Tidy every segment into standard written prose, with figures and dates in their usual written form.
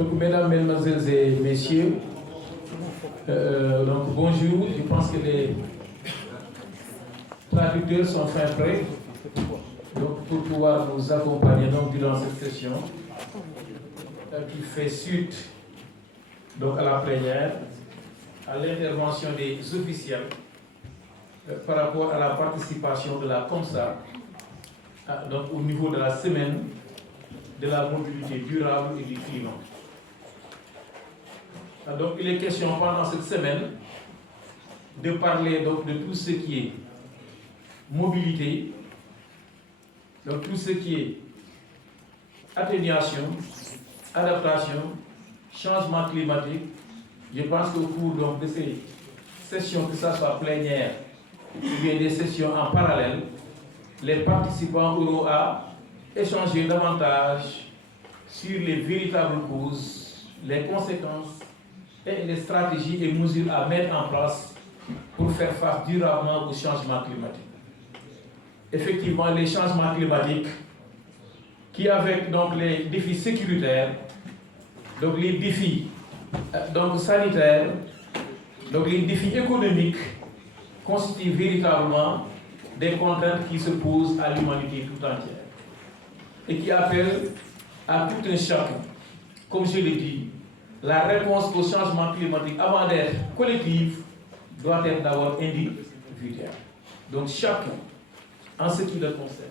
Donc, mesdames, mesdemoiselles et messieurs, donc bonjour. Je pense que les traducteurs sont fin prêts donc, pour pouvoir nous accompagner donc, durant cette session qui fait suite donc, à la plénière, à l'intervention des officiels par rapport à la participation de la COMSA donc, au niveau de la semaine de la mobilité durable et du climat. Donc il est question pendant cette semaine de parler donc, de tout ce qui est mobilité, donc tout ce qui est atténuation, adaptation, changement climatique. Je pense qu'au cours donc, de ces sessions, que ce soit plénière ou bien des sessions en parallèle, les participants auront à échanger davantage sur les véritables causes, les conséquences et les stratégies et mesures à mettre en place pour faire face durablement au changement climatique. Effectivement, les changements climatiques qui, avec donc, les défis sécuritaires, donc les défis donc, sanitaires, donc les défis économiques, constituent véritablement des contraintes qui se posent à l'humanité tout entière et qui appellent à tout un chacun, comme je l'ai dit, la réponse au changement climatique, avant d'être collective, doit être d'abord individuelle. Donc chacun, en ce qui le concerne.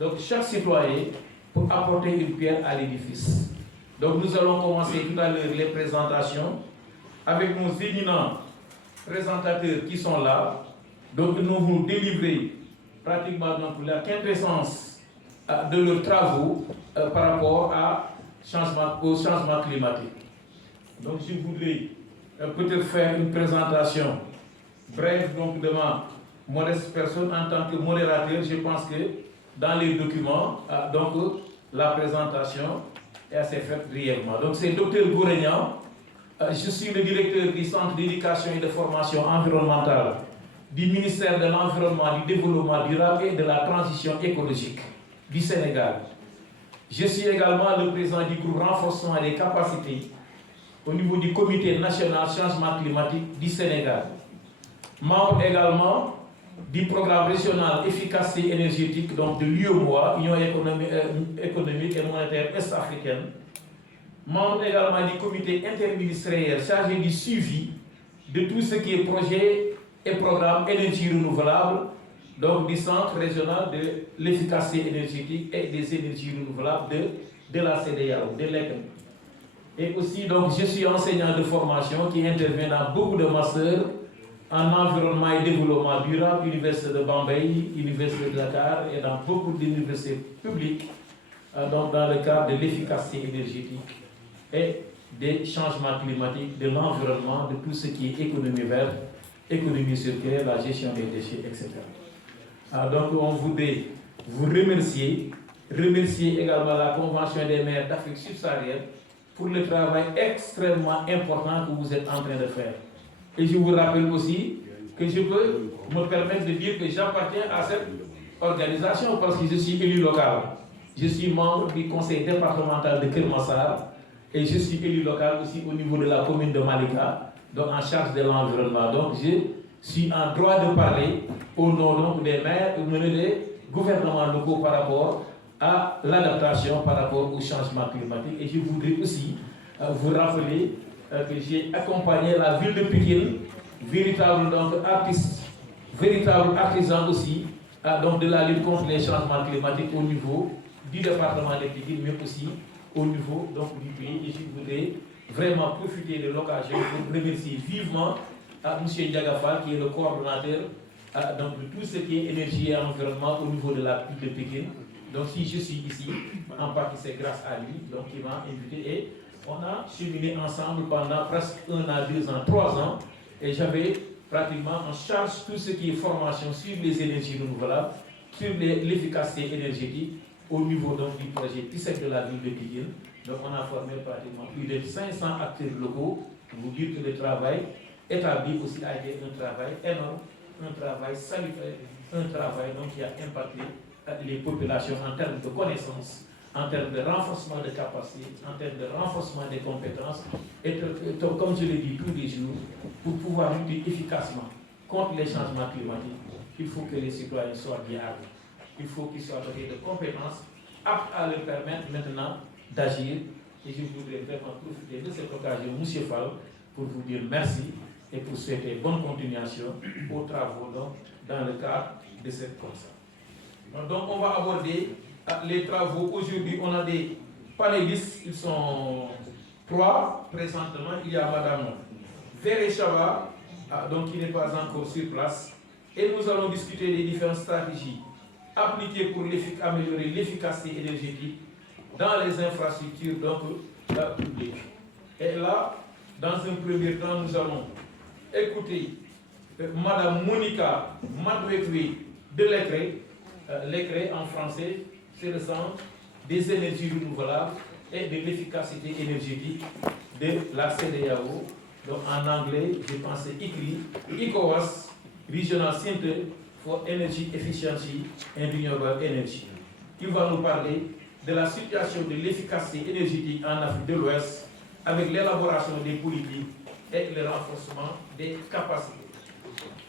Donc chaque citoyen pour apporter une pierre à l'édifice. Donc nous allons commencer tout à l'heure les présentations avec nos éminents présentateurs qui sont là. Donc nous vont délivrer pratiquement donc, la quintessence de leurs travaux par rapport au changement climatique. Donc je voudrais peut-être faire une présentation brève donc, de ma modeste personne en tant que modérateur. Je pense que dans les documents, donc, la présentation est assez faite brièvement. Donc c'est Dr Gouregnan. Je suis le directeur du Centre d'éducation et de formation environnementale du ministère de l'Environnement, du Développement durable et de la Transition écologique du Sénégal. Je suis également le président du groupe renforcement des capacités au niveau du Comité national changement climatique du Sénégal. Membre également du programme régional efficacité énergétique donc de l'UEMOA, Union économique et monétaire est-africaine. Membre également du comité interministériel chargé du suivi de tout ce qui est projet et programme énergie renouvelable, donc du Centre régional de l'efficacité énergétique et des énergies renouvelables de la CEDEAO, de l'ECN. Et aussi, donc, je suis enseignant de formation qui intervient dans beaucoup de masters en environnement et développement durable, Université de Bombay, Université de Dakar et dans beaucoup d'universités publiques, donc dans le cadre de l'efficacité énergétique et des changements climatiques, de l'environnement, de tout ce qui est économie verte, économie circulaire, la gestion des déchets, etc. Donc on voudrait vous remercier également la Convention des maires d'Afrique subsaharienne pour le travail extrêmement important que vous êtes en train de faire. Et je vous rappelle aussi que je peux me permettre de dire que j'appartiens à cette organisation parce que je suis élu local. Je suis membre du conseil départemental de Kermassar et je suis élu local aussi au niveau de la commune de Malika, donc en charge de l'environnement. Donc je suis en droit de parler au nom des maires et des gouvernements locaux par rapport à l'adaptation, par rapport au changement climatique. Et je voudrais aussi vous rappeler que j'ai accompagné la ville de Pikine, véritable donc, artiste, véritable artisan aussi donc, de la lutte contre les changements climatiques au niveau du département de Pikine, mais aussi au niveau donc, du pays. Et je voudrais vraiment profiter de l'occasion pour remercier vivement M. Ndiagafal, qui est le coordonnateur donc, de tout ce qui est énergie et environnement au niveau de la ville de Pékin. Donc si je suis ici, en partie c'est grâce à lui, donc il m'a invité et on a cheminé ensemble pendant presque 1 à 2 ans, 3 ans, et j'avais pratiquement en charge tout ce qui est formation sur les énergies renouvelables, sur l'efficacité énergétique au niveau donc, du projet PISEC de la ville de Pékin. Donc on a formé pratiquement plus de 500 acteurs locaux pour vous dire que le travail établi aussi a été un travail énorme, un travail salutaire, un travail donc, qui a impacté les populations en termes de connaissances, en termes de renforcement de capacité, en termes de renforcement des compétences, et comme je l'ai dit tous les jours, pour pouvoir lutter efficacement contre les changements climatiques, il faut que les citoyens soient bien armés. Il faut qu'ils soient dotés de compétences aptes à leur permettre maintenant d'agir. Et je voudrais vraiment profiter de cette occasion, M. Fall, pour vous dire merci et pour souhaiter bonne continuation aux travaux dans le cadre de cette CONSA. Donc on va aborder les travaux. Aujourd'hui, on a des panélistes, ils sont 3 présentement. Il y a Mme Véré Chava, donc qui n'est pas encore sur place. Et nous allons discuter des différentes stratégies appliquées pour améliorer l'efficacité énergétique dans les infrastructures publiques. Et là, dans un premier temps, nous allons écouter Mme Monica Madouekwe de l'ECRE. L'ECRE en français, c'est le Centre des énergies renouvelables et de l'efficacité énergétique de la CEDEAO. Donc en anglais, je pense c'est ECOWAS, Regional Center for Energy Efficiency and Renewable Energy. Il va nous parler de la situation de l'efficacité énergétique en Afrique de l'Ouest avec l'élaboration des politiques et le renforcement des capacités.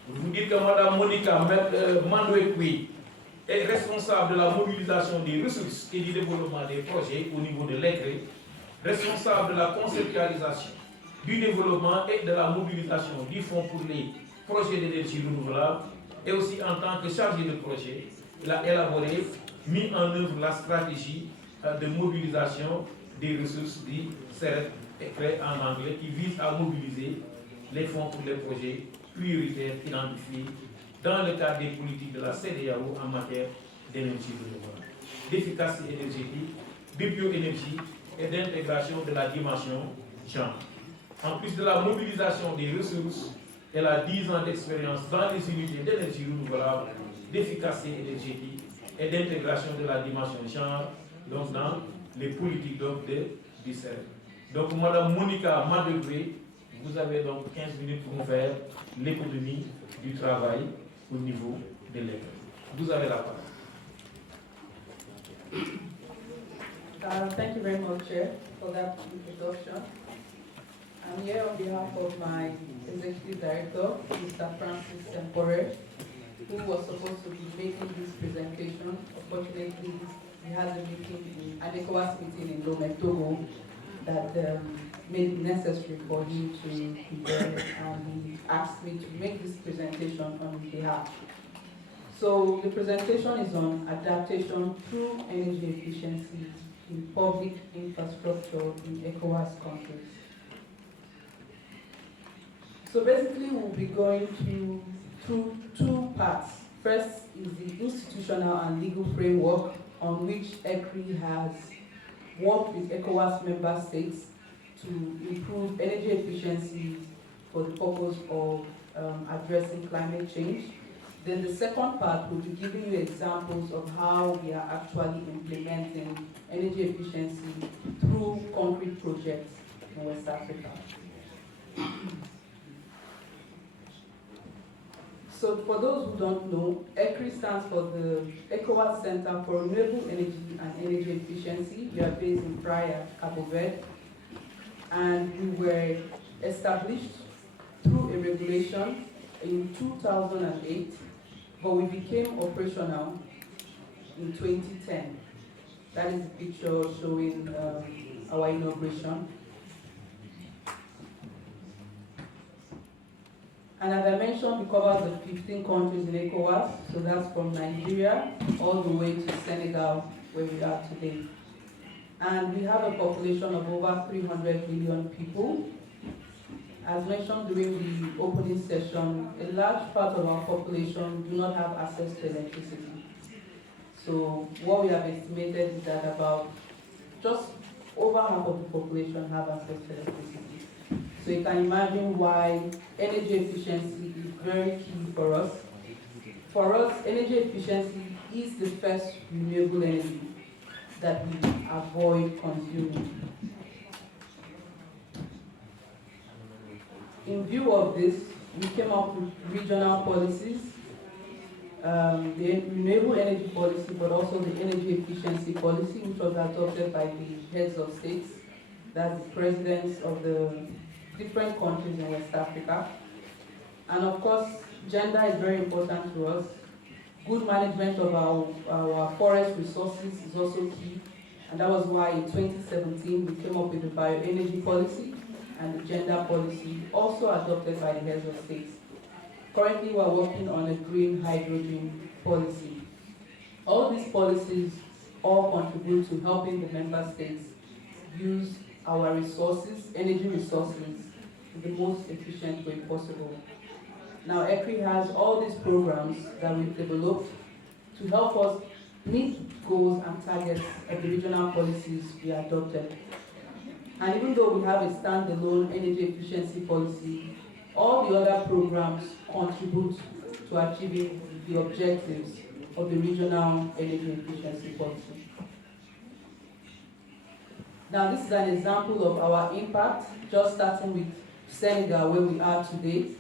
Vous dites que Mme Monica Madouekwe est responsable de la mobilisation des ressources et du développement des projets au niveau de l'ECRE, responsable de la conceptualisation, du développement et de la mobilisation du Fonds pour les projets d'énergie renouvelable, et aussi en tant que chargé de projet, il a élaboré, mis en œuvre la stratégie de mobilisation des ressources du CEREP, écrit en anglais, qui vise à mobiliser les fonds pour les projets prioritaires identifiés dans le cadre des politiques de la CEDEAO en matière d'énergie renouvelable, d'efficacité énergétique, de bioénergie et d'intégration de la dimension genre. En plus de la mobilisation des ressources, elle a 10 ans d'expérience dans les unités d'énergie renouvelable, d'efficacité énergétique et d'intégration de la dimension genre, donc dans les politiques du CEREP. Donc, Mme Monica Madouekwe, vous avez donc 15 minutes pour nous faire l'économie du travail au niveau de l'État. Vous avez la parole. Thank you very much, Chair, for that introduction. I'm here on behalf of my Executive Director, Mr. Francis Tempore, who was supposed to be making this presentation. Unfortunately, he has a meeting, an ECOWAS meeting in Lomé, Togo, that made it necessary for him to be there, and he asked me to make this presentation on his behalf. So the presentation is on adaptation through energy efficiency in public infrastructure in ECOWAS countries. So basically we'll be going through 2 parts. First is the institutional and legal framework on which ECRI has worked with ECOWAS member states to improve energy efficiency for the purpose of addressing climate change. Then the second part will be giving you examples of how we are actually implementing energy efficiency through concrete projects in West Africa. So for those who don't know, ECRI stands for the ECOWAS Center for Renewable Energy and Energy Efficiency. We are based in Praia, Cabo Verde, and we were established through a regulation in 2008, but we became operational in 2010. That is the picture showing our inauguration. And as I mentioned, we cover the 15 countries in ECOWAS, so that's from Nigeria all the way to Senegal, where we are today. And we have a population of over 300 million people. As mentioned during the opening session, a large part of our population do not have access to electricity. So what we have estimated is that about just over half of the population have access to electricity. So you can imagine why energy efficiency is very key for us. For us, energy efficiency is the first renewable energy that we avoid consuming. In view of this, we came up with regional policies the renewable energy policy, but also the energy efficiency policy, which was adopted by the heads of states, that's the presidents of the different countries in West Africa. And of course, gender is very important to us. Good management of our forest resources is also key. And that was why in 2017 we came up with the bioenergy policy and the gender policy, also adopted by the heads of states. Currently, we are working on a green hydrogen policy. All these policies all contribute to helping the member states use our resources, energy resources, in the most efficient way possible. Now, ECRI has all these programs that we've developed to help us meet goals and targets of the regional policies we adopted. And even though we have a standalone energy efficiency policy, all the other programs contribute to achieving the objectives of the regional energy efficiency policy. Now, this is an example of our impact, just starting with Senegal, where we are today.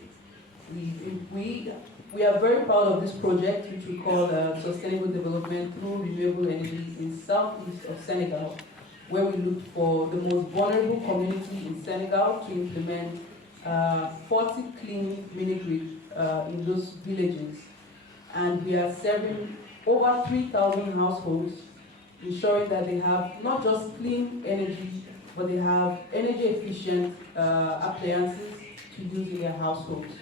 We are very proud of this project, which we call Sustainable Development through Renewable Energy in southeast of Senegal, where we look for the most vulnerable community in Senegal to implement 40 clean mini-grid in those villages. And we are serving over 3,000 households, ensuring that they have not just clean energy, but they have energy efficient appliances to use in their households.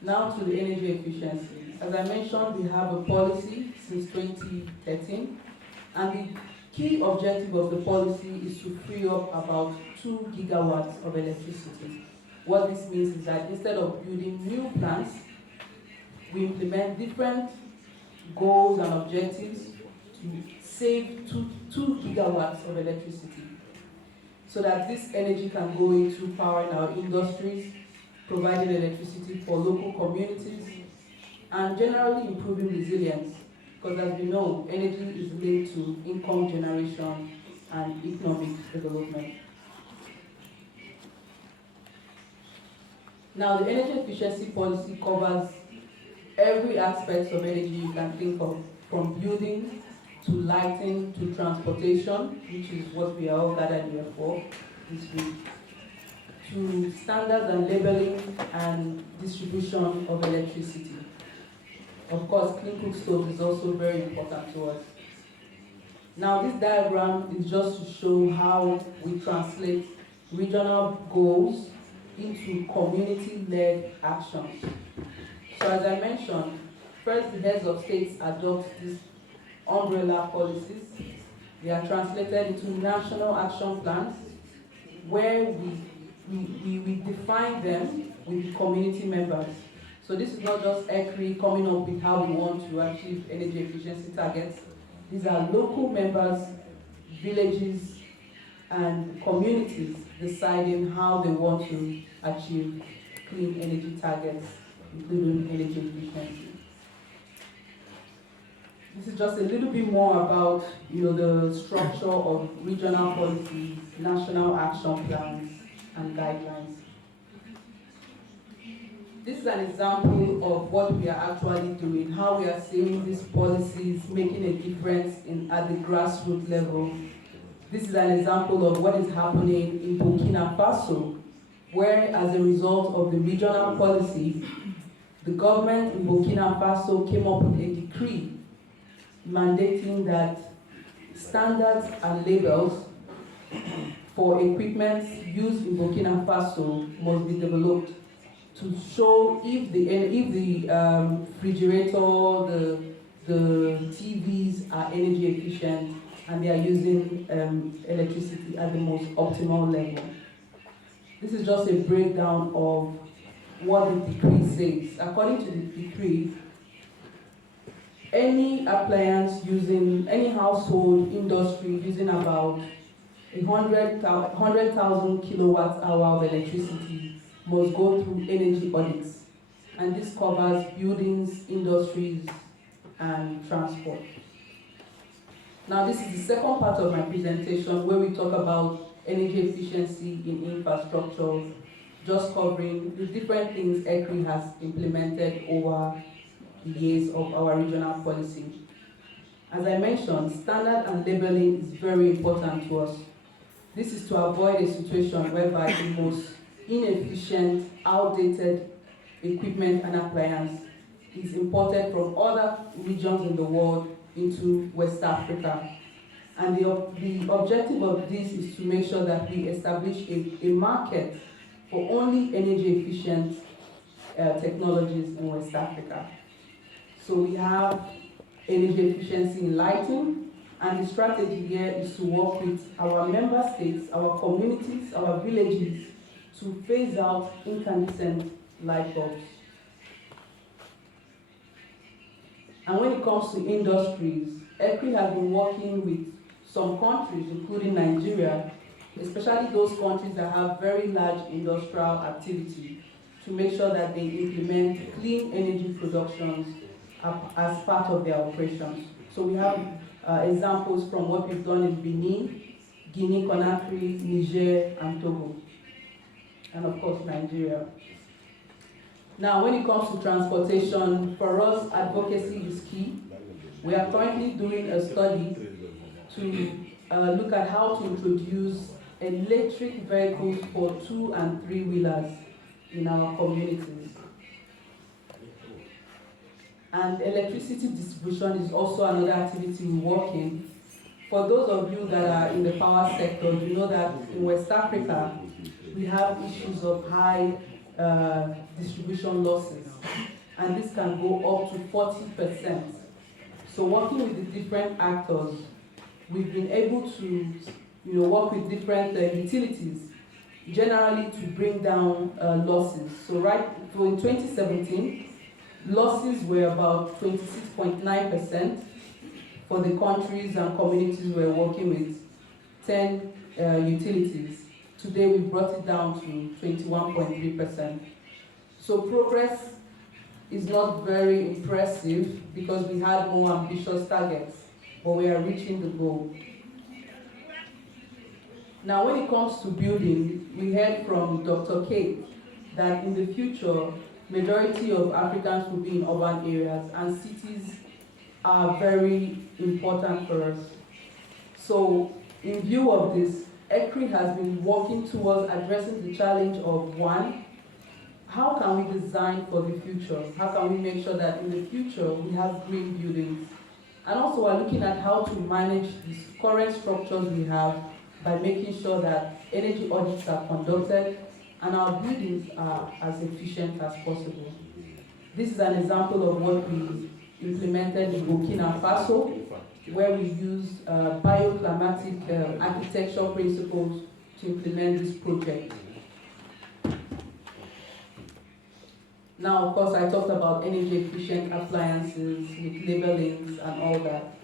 Now to the energy efficiency. As I mentioned, we have a policy since 2013, and the key objective of the policy is to free up about 2 gigawatts of electricity. What this means is that instead of building new plants, we implement different goals and objectives to save 2 gigawatts of electricity, so that this energy can go into powering our industries, providing electricity for local communities, and generally improving resilience, because as we know, energy is linked to income generation and economic development. Now, the energy efficiency policy covers every aspect of energy you can think of, from building to lighting to transportation, which is what we are all gathered here for this week, to standards and labeling and distribution of electricity. Of course, clean cook stove is also very important to us. Now, this diagram is just to show how we translate regional goals into community-led actions. So as I mentioned, first the heads of states adopt these umbrella policies. They are translated into national action plans where we define them with the community members. So this is not just ECRI coming up with how we want to achieve energy efficiency targets. These are local members, villages, and communities deciding how they want to achieve clean energy targets, including energy efficiency. This is just a little bit more about the structure of regional policies, national action plans, and guidelines. This is an example of what we are actually doing, how we are seeing these policies making a difference at the grassroots level. This is an example of what is happening in Burkina Faso, where as a result of the regional policy, the government in Burkina Faso came up with a decree mandating that standards and labels for equipment used in Burkina Faso must be developed to show if the refrigerator, the TVs are energy efficient and they are using electricity at the most optimal level. This is just a breakdown of what the decree says. According to the decree, any appliance using, any household industry using about 100,000 kilowatt hour of electricity must go through energy audits. And this covers buildings, industries, and transport. Now, this is the second part of my presentation where we talk about energy efficiency in infrastructure, just covering the different things ECRI has implemented over the years of our regional policy. As I mentioned, standard and labeling is very important to us. This is to avoid a situation whereby the most inefficient, outdated equipment and appliance is imported from other regions in the world into West Africa. And the objective of this is to make sure that we establish a market for only energy efficient technologies in West Africa. So we have energy efficiency in lighting, and the strategy here is to work with our member states, our communities, our villages to phase out incandescent light bulbs. And when it comes to industries, ECRI has been working with some countries, including Nigeria, especially those countries that have very large industrial activity, to make sure that they implement clean energy productions as part of their operations. So we have examples from what we've done in Benin, Guinea-Conakry, Niger, and Togo, and of course Nigeria. Now, when it comes to transportation, for us, advocacy is key. We are currently doing a study to look at how to introduce electric vehicles for 2- and 3-wheelers in our communities. And electricity distribution is also another activity we work in. For those of you that are in the power sector, you know that in West Africa, we have issues of high distribution losses, and this can go up to 40%. So working with the different actors, we've been able to work with different utilities, generally to bring down losses. So in 2017, losses were about 26.9% for the countries and communities we're working with, 10 utilities. Today we brought it down to 21.3%. So progress is not very impressive because we had more ambitious targets, but we are reaching the goal. Now when it comes to building, we heard from Dr. Kate that in the future, majority of Africans will be in urban areas, and cities are very important for us. So in view of this, ECRI has been working towards addressing the challenge of, one, how can we design for the future? How can we make sure that in the future we have green buildings? And also we're looking at how to manage these current structures we have by making sure that energy audits are conducted and our buildings are as efficient as possible. This is an example of what we implemented in Burkina Faso, where we use bioclimatic architecture principles to implement this project. Now, of course, I talked about energy efficient appliances with labelings and all that.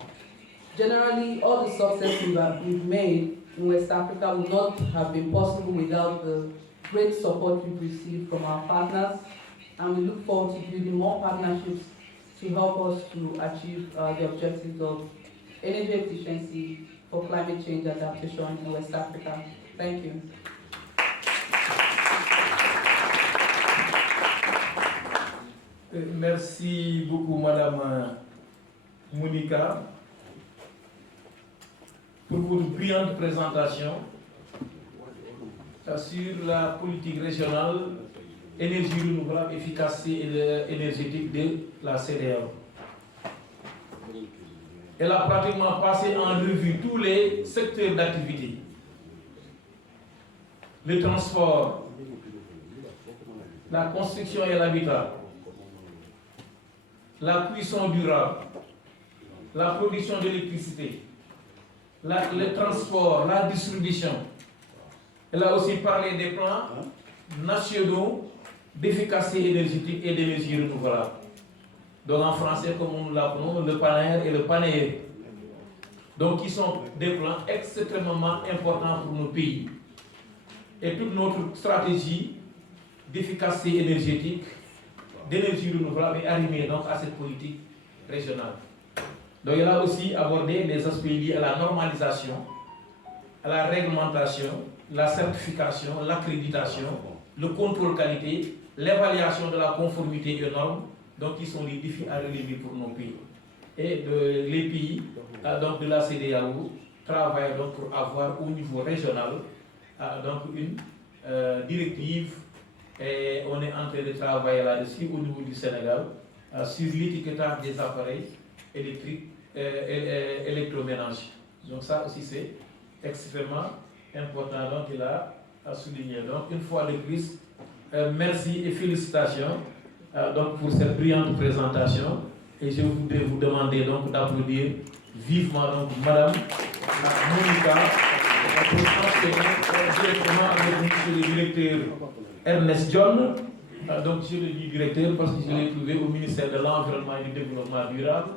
Generally, all the success we've made in West Africa would not have been possible without the great support we've received from our partners, and we look forward to building more partnerships to help us to achieve the objectives of energy efficiency for climate change adaptation in West Africa. Thank you. Merci beaucoup, Madame Monica, pour votre brillante présentation sur la politique régionale, énergie renouvelable, efficacité énergétique de la CEDEAO. Elle a pratiquement passé en revue tous les secteurs d'activité. Le transport, la construction et l'habitat, la cuisson durable, la production d'électricité, le transport, la distribution. Elle a aussi parlé des plans nationaux d'efficacité énergétique et d'énergie renouvelable. Donc en français, comme nous l'appelons, le PANER et le PANER. Donc qui sont des plans extrêmement importants pour nos pays. Et toute notre stratégie d'efficacité énergétique, d'énergie renouvelable est arrimée donc à cette politique régionale. Donc elle a aussi abordé les aspects liés à la normalisation, à la réglementation, la certification, l'accréditation le contrôle qualité, l'évaluation de la conformité aux normes, donc qui sont les défis à relever pour nos pays. Et les pays donc de la CEDEAO travaillent donc pour avoir au niveau régional donc une directive, et on est en train de travailler là-dessus au niveau du Sénégal sur l'étiquetage des appareils électriques électroménagers. Donc ça aussi c'est extrêmement important, donc il a souligné. Donc une fois de plus, merci et félicitations donc pour cette brillante présentation, et je voudrais vous demander donc d'applaudir vivement donc Madame Monica pour enseigner directement avec monsieur le directeur Ernest John. Donc je le dis directeur parce que je l'ai trouvé au ministère de l'Environnement et du Développement durable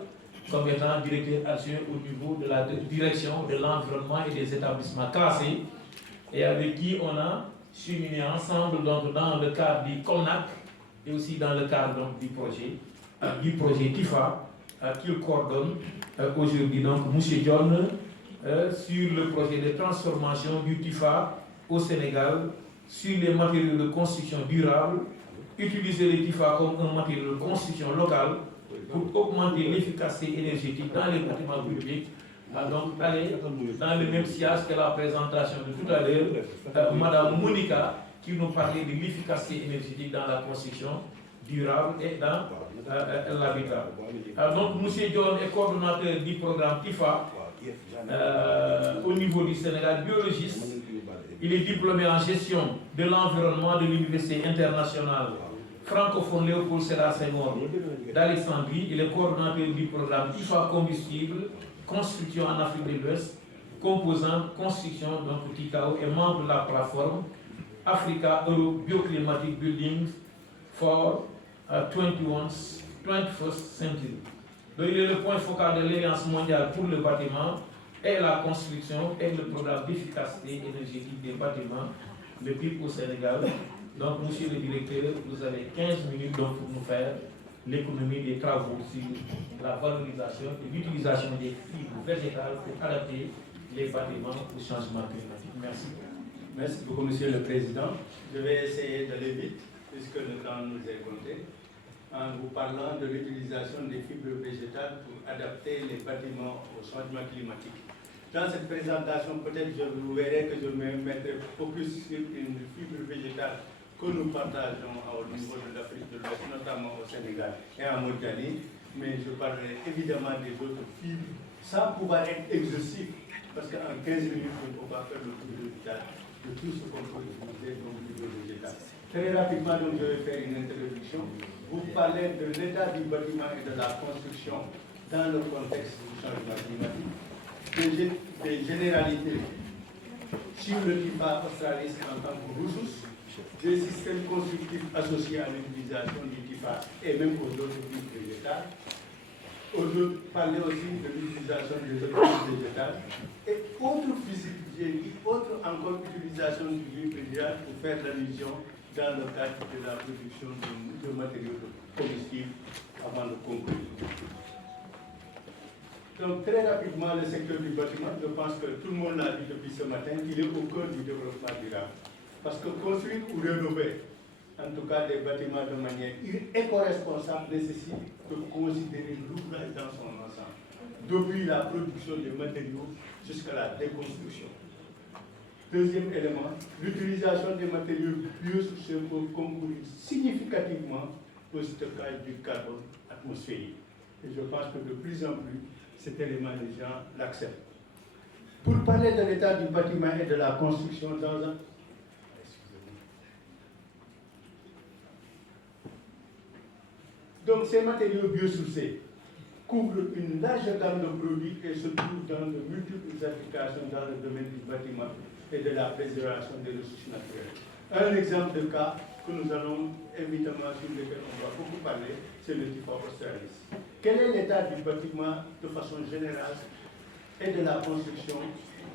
comme étant directeur adjoint au niveau de la direction de l'environnement et des établissements classés, et avec qui on a cheminé ensemble donc dans le cadre du CONAC et aussi dans le cadre donc du projet TIFA qu'il coordonne aujourd'hui. Donc M. John sur le projet de transformation du TIFA au Sénégal sur les matériaux de construction durable, utiliser le TIFA comme un matériau de construction local pour augmenter l'efficacité énergétique dans les bâtiments publics. Donc, aller dans le même sillage que la présentation de tout à l'heure, Madame Monica, qui nous parlait de l'efficacité énergétique dans la construction durable et dans l'habitat. Donc, M. John est coordonnateur du programme TIFA au niveau du Sénégal, biologiste. Il est diplômé en gestion de l'environnement de l'Université internationale francophone Léopold Sédar Senghor d'Alexandrie. Il est coordonnateur du programme TIFA Combustible, construction en Afrique de l'Ouest, composante construction, donc TICAO, et membre de la plateforme Africa Europe Bioclimatic Buildings for 21st Century. Donc il est le point focal de l'Alliance mondiale pour le bâtiment et la construction et le programme d'efficacité énergétique des bâtiments, le PIB au Sénégal. Donc, monsieur le directeur, vous avez 15 minutes donc, pour nous faire l'économie des travaux sur la valorisation et l'utilisation des fibres végétales pour adapter les bâtiments au changement climatique. Merci. Merci beaucoup, monsieur le président. Je vais essayer d'aller vite, puisque le temps nous est compté, en vous parlant de l'utilisation des fibres végétales pour adapter les bâtiments au changement climatique. Dans cette présentation, peut-être vous verrez que je me mettrai focus sur une fibre végétale que nous partageons au niveau de l'Afrique de l'Ouest, notamment au Sénégal et en Mauritanie, mais je parlerai évidemment des autres fibres, sans pouvoir être exhaustif, parce qu'en 15 minutes, on ne peut pas faire le tour de tout ce qu'on peut utiliser comme fibre végétale. Très rapidement, donc, je vais faire une introduction. Vous parlez de l'état du bâtiment et de la construction dans le contexte du changement climatique, des généralités sur le TIFA australis en tant que ressource, des systèmes constructifs associés à l'utilisation du TIFA et même aux autres fibres végétales. Parler aussi de l'utilisation des autres fibres végétales et autre physique, autre encore utilisation du fibres végétales pour faire l'allusion dans le cadre de la production de matériaux combustibles avant de conclure. Donc très rapidement, le secteur du bâtiment, je pense que tout le monde l'a dit depuis ce matin, il est au cœur du développement durable. Parce que construire ou rénover, en tout cas des bâtiments de manière éco-responsable, nécessite de considérer l'ouvrage dans son ensemble, depuis la production des matériaux jusqu'à la déconstruction. Deuxième élément, l'utilisation des matériaux biosourcés pour concourir significativement au stockage du carbone atmosphérique. Et je pense que de plus en plus, cet élément, les gens l'acceptent. Pour parler de l'état du bâtiment et de la construction dans un... Donc, ces matériaux biosourcés couvrent une large gamme de produits et se trouvent dans de multiples applications dans le domaine du bâtiment et de la préservation des ressources naturelles. Un exemple de cas que nous allons évidemment sur lequel on va beaucoup parler, c'est le TIFA australis. Quel est l'état du bâtiment de façon générale et de la construction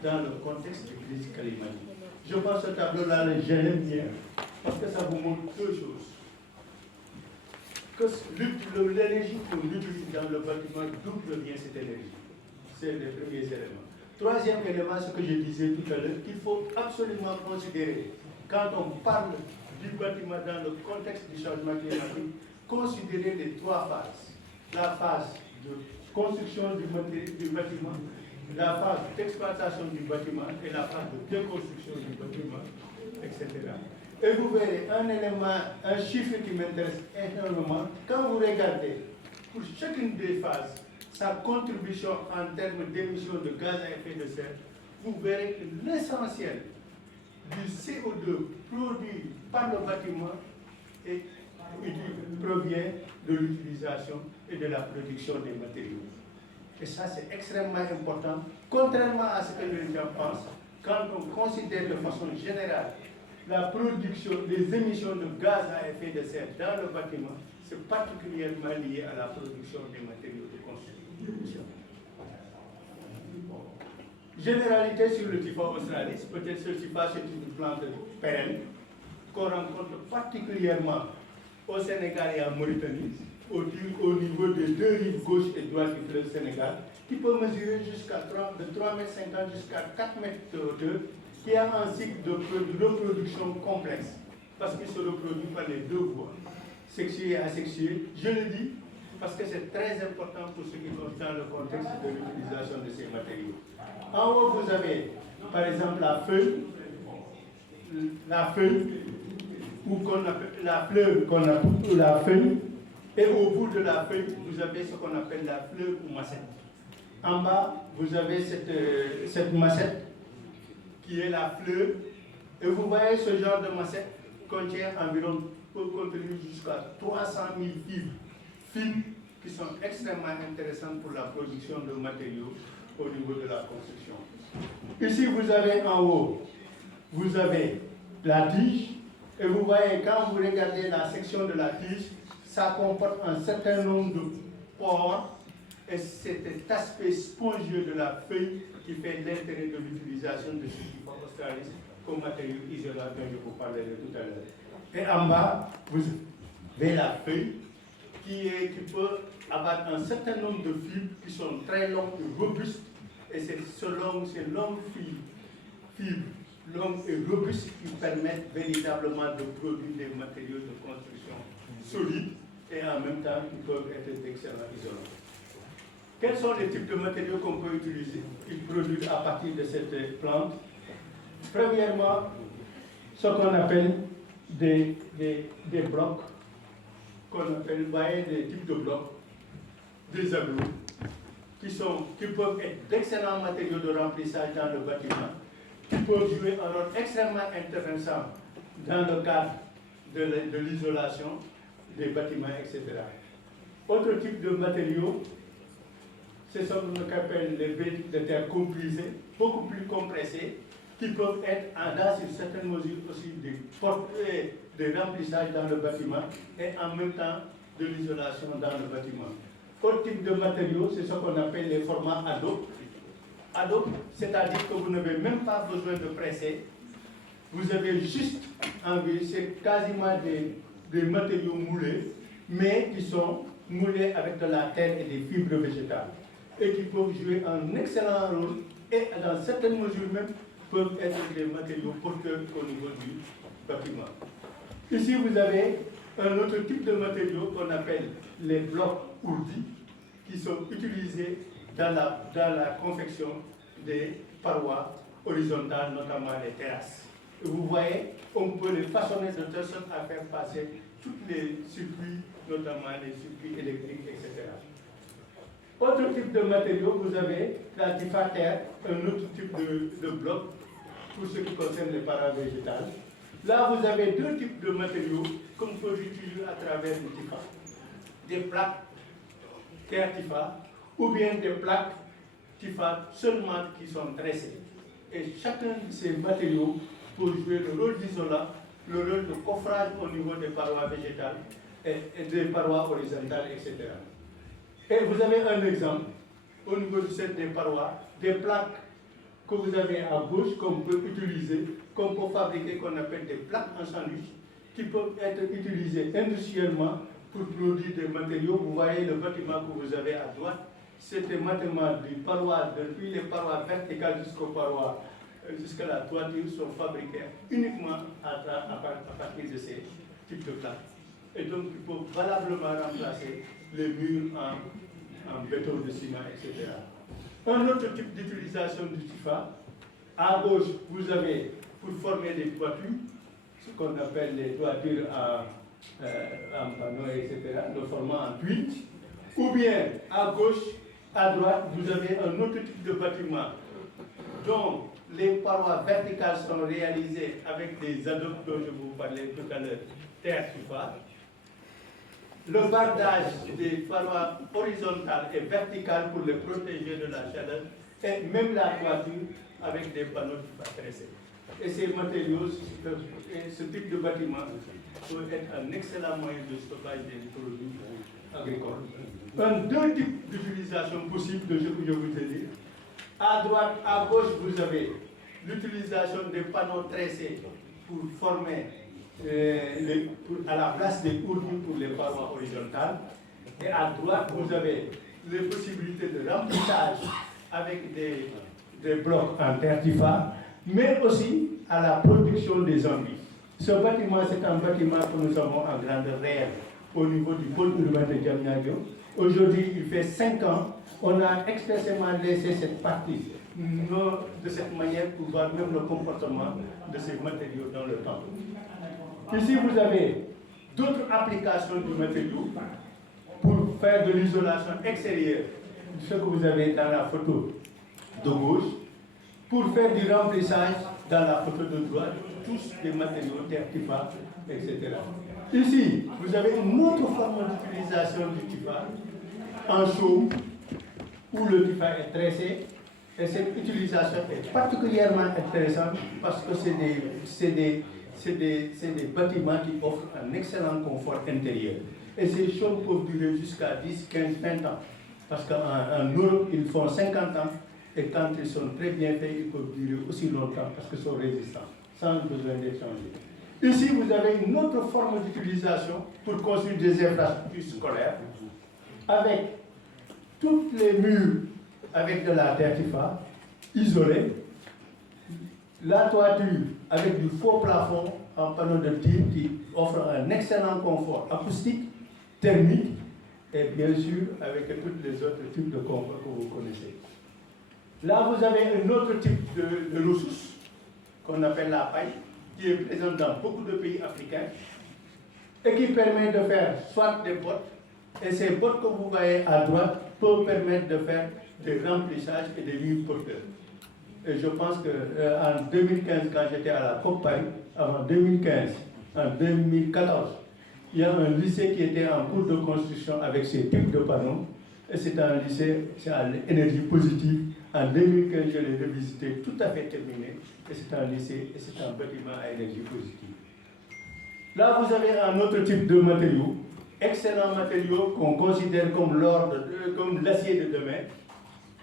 dans le contexte de crise climatique? Je pense que ce tableau-là, je l'aime bien, parce que ça vous montre deux choses. Que l'énergie qu'on utilise dans le bâtiment, d'où provient cette énergie? C'est le premier élément. Troisième élément, ce que je disais tout à l'heure, qu'il faut absolument considérer quand on parle du bâtiment dans le contexte du changement climatique, considérer les trois phases. La phase de construction du bâtiment, la phase d'exploitation du bâtiment et la phase de déconstruction du bâtiment, etc. Et vous verrez un élément, un chiffre qui m'intéresse énormément. Quand vous regardez pour chacune des phases sa contribution en termes d'émissions de gaz à effet de serre, vous verrez que l'essentiel du CO2 produit par le bâtiment provient de l'utilisation et de la production des matériaux. Et ça, c'est extrêmement important. Contrairement à ce que les gens pensent, quand on considère de façon générale la production des émissions de gaz à effet de serre dans le bâtiment, c'est particulièrement lié à la production des matériaux de construction. Généralité sur le typha australis, peut-être ce typha c'est une plante pérenne qu'on rencontre particulièrement au Sénégal et en Mauritanie, au niveau des deux rives gauche et droite du fleuve Sénégal, qui peut mesurer jusqu'à de 3,50 m jusqu'à 4 m de hauteur, qui a un cycle de reproduction complexe, parce qu'il se reproduit par les deux voies, sexuée et asexuée. Je le dis parce que c'est très important pour ce qui concerne le contexte de l'utilisation de ces matériaux. En haut, vous avez, par exemple, la feuille, ou qu'on appelle la fleur, qu'on appelle la feuille, et au bout de la feuille, vous avez ce qu'on appelle la fleur ou massette. En bas, vous avez cette massette qui est la fleur, et vous voyez ce genre de massette contient environ, peut contenir jusqu'à 300 000 fibres fines qui sont extrêmement intéressantes pour la production de matériaux au niveau de la construction. Ici, vous avez en haut, vous avez la tige, et vous voyez, quand vous regardez la section de la tige, ça comporte un certain nombre de pores, et c'est cet aspect spongieux de la feuille qui fait l'intérêt de l'utilisation de ce typha australis comme matériau isolant dont je vous parlerai tout à l'heure. Et en bas, vous avez la feuille qui peut avoir un certain nombre de fibres qui sont très longues et robustes, et c'est ces longues fibres longues et robustes qui permettent véritablement de produire des matériaux de construction solides et en même temps qui peuvent être d'excellents isolants. Quels sont les types de matériaux qu'on peut utiliser, produire à partir de cette plante? Premièrement, ce qu'on appelle des blocs, qu'on appelle, voyez, des types de blocs, des aglos, qui peuvent être d'excellents matériaux de remplissage dans le bâtiment, qui peuvent jouer un rôle extrêmement intéressant dans le cadre de l'isolation des bâtiments, etc. Autre type de matériaux, c'est ce qu'on appelle les briques de terre comprisées, beaucoup plus compressées, qui peuvent être dans une certaine mesure aussi de remplissage dans le bâtiment et en même temps de l'isolation dans le bâtiment. Autre type de matériaux, c'est ce qu'on appelle les formats adobe. Adobe, c'est-à-dire que vous n'avez même pas besoin de presser, vous avez juste envie, c'est quasiment des matériaux moulés, mais qui sont moulés avec de la terre et des fibres végétales, et qui peuvent jouer un excellent rôle, et dans certaines mesures même, peuvent être des matériaux porteurs au niveau du bâtiment. Ici, vous avez un autre type de matériaux qu'on appelle les blocs ourdis, qui sont utilisés dans la confection des parois horizontales, notamment les terrasses. Et vous voyez, on peut les façonner de telle sorte à faire passer tous les circuits, notamment les circuits électriques, etc. Autre type de matériaux, vous avez la terre, un autre type de bloc pour ce qui concerne les parois végétales. Là, vous avez deux types de matériaux qu'on peut utiliser à travers le TIFA. Des plaques terre TIFA ou bien des plaques TIFA seulement qui sont tressées. Et chacun de ces matériaux peut jouer le rôle d'isolant, le rôle de coffrage au niveau des parois végétales et des parois horizontales, etc. Et vous avez un exemple au niveau du set des parois, des plaques que vous avez à gauche qu'on peut utiliser, qu'on peut fabriquer, qu'on appelle des plaques en sandwich, qui peuvent être utilisées industriellement pour produire des matériaux. Vous voyez le bâtiment que vous avez à droite, c'est des bâtiments du parois, depuis les parois verticales jusqu'aux parois jusqu'à la toiture sont fabriqués uniquement à partir de ces types de plaques. Et donc, il faut valablement remplacer les murs en béton de ciment, etc. Un autre type d'utilisation du TIFA, à gauche, vous avez, pour former des toitures, ce qu'on appelle les toitures en panneaux, etc., le format en tuiles, ou bien à gauche, à droite, vous avez un autre type de bâtiment dont les parois verticales sont réalisées avec des adobes dont je vous parlais tout à l'heure, terre TIFA. Le bardage des parois horizontales et verticales pour les protéger de la chaleur, et même la toiture avec des panneaux TIFA tressés. Et ces matériaux, ce type de bâtiment peut être un excellent moyen de stockage des produits agricoles. Deux types d'utilisation possibles de ce que je vous ai dit. À droite, à gauche, vous avez l'utilisation des panneaux tressés pour former à la place des courbies pour les parois horizontales. Et à droite, vous avez les possibilités de remplissage avec des blocs en terre TIFA, mais aussi à la production des enduits. Ce bâtiment, c'est un bâtiment que nous avons en grandeur réelle au niveau du pôle urbain de Diamniadio. Aujourd'hui, il fait 5 ans, on a expressément laissé cette partie de cette manière pour voir même le comportement de ces matériaux dans le temps. Ici, vous avez d'autres applications du matériau pour faire de l'isolation extérieure, ce que vous avez dans la photo de gauche, pour faire du remplissage dans la photo de droite, tous les matériaux, terre TIFA, etc. Ici, vous avez une autre forme d'utilisation du TIFA en chaume, où le TIFA est tressé, et cette utilisation est particulièrement intéressante parce que c'est des bâtiments qui offrent un excellent confort intérieur. Et ces chaumes peuvent durer jusqu'à 10, 15, 20 ans. Parce qu'en Europe, ils font 50 ans, et quand ils sont très bien faits, ils peuvent durer aussi longtemps parce qu'ils sont résistants, sans besoin d'être changés. Ici, vous avez une autre forme d'utilisation pour construire des infrastructures scolaires, avec toutes les murs avec de la terre TIFA, isolée, la toiture avec du faux plafond en panneau de tir qui offre un excellent confort acoustique, thermique, et bien sûr avec tous les autres types de confort que vous connaissez. Là, vous avez un autre type de ressource qu'on appelle la paille, qui est présente dans beaucoup de pays africains et qui permet de faire soit des bottes, et ces bottes que vous voyez à droite peuvent permettre de faire des remplissages et des murs porteurs. Et je pense qu'en 2015, quand j'étais à la COP Paris, avant 2015, en 2014, il y a un lycée qui était en cours de construction avec ces types de panneaux, et c'est un lycée, c'est à l'énergie positive. En 2015, je l'ai revisité, tout à fait terminé, et c'est un lycée, et c'est un bâtiment à énergie positive. Là, vous avez un autre type de matériau, excellent matériau qu'on considère comme l'acier de demain,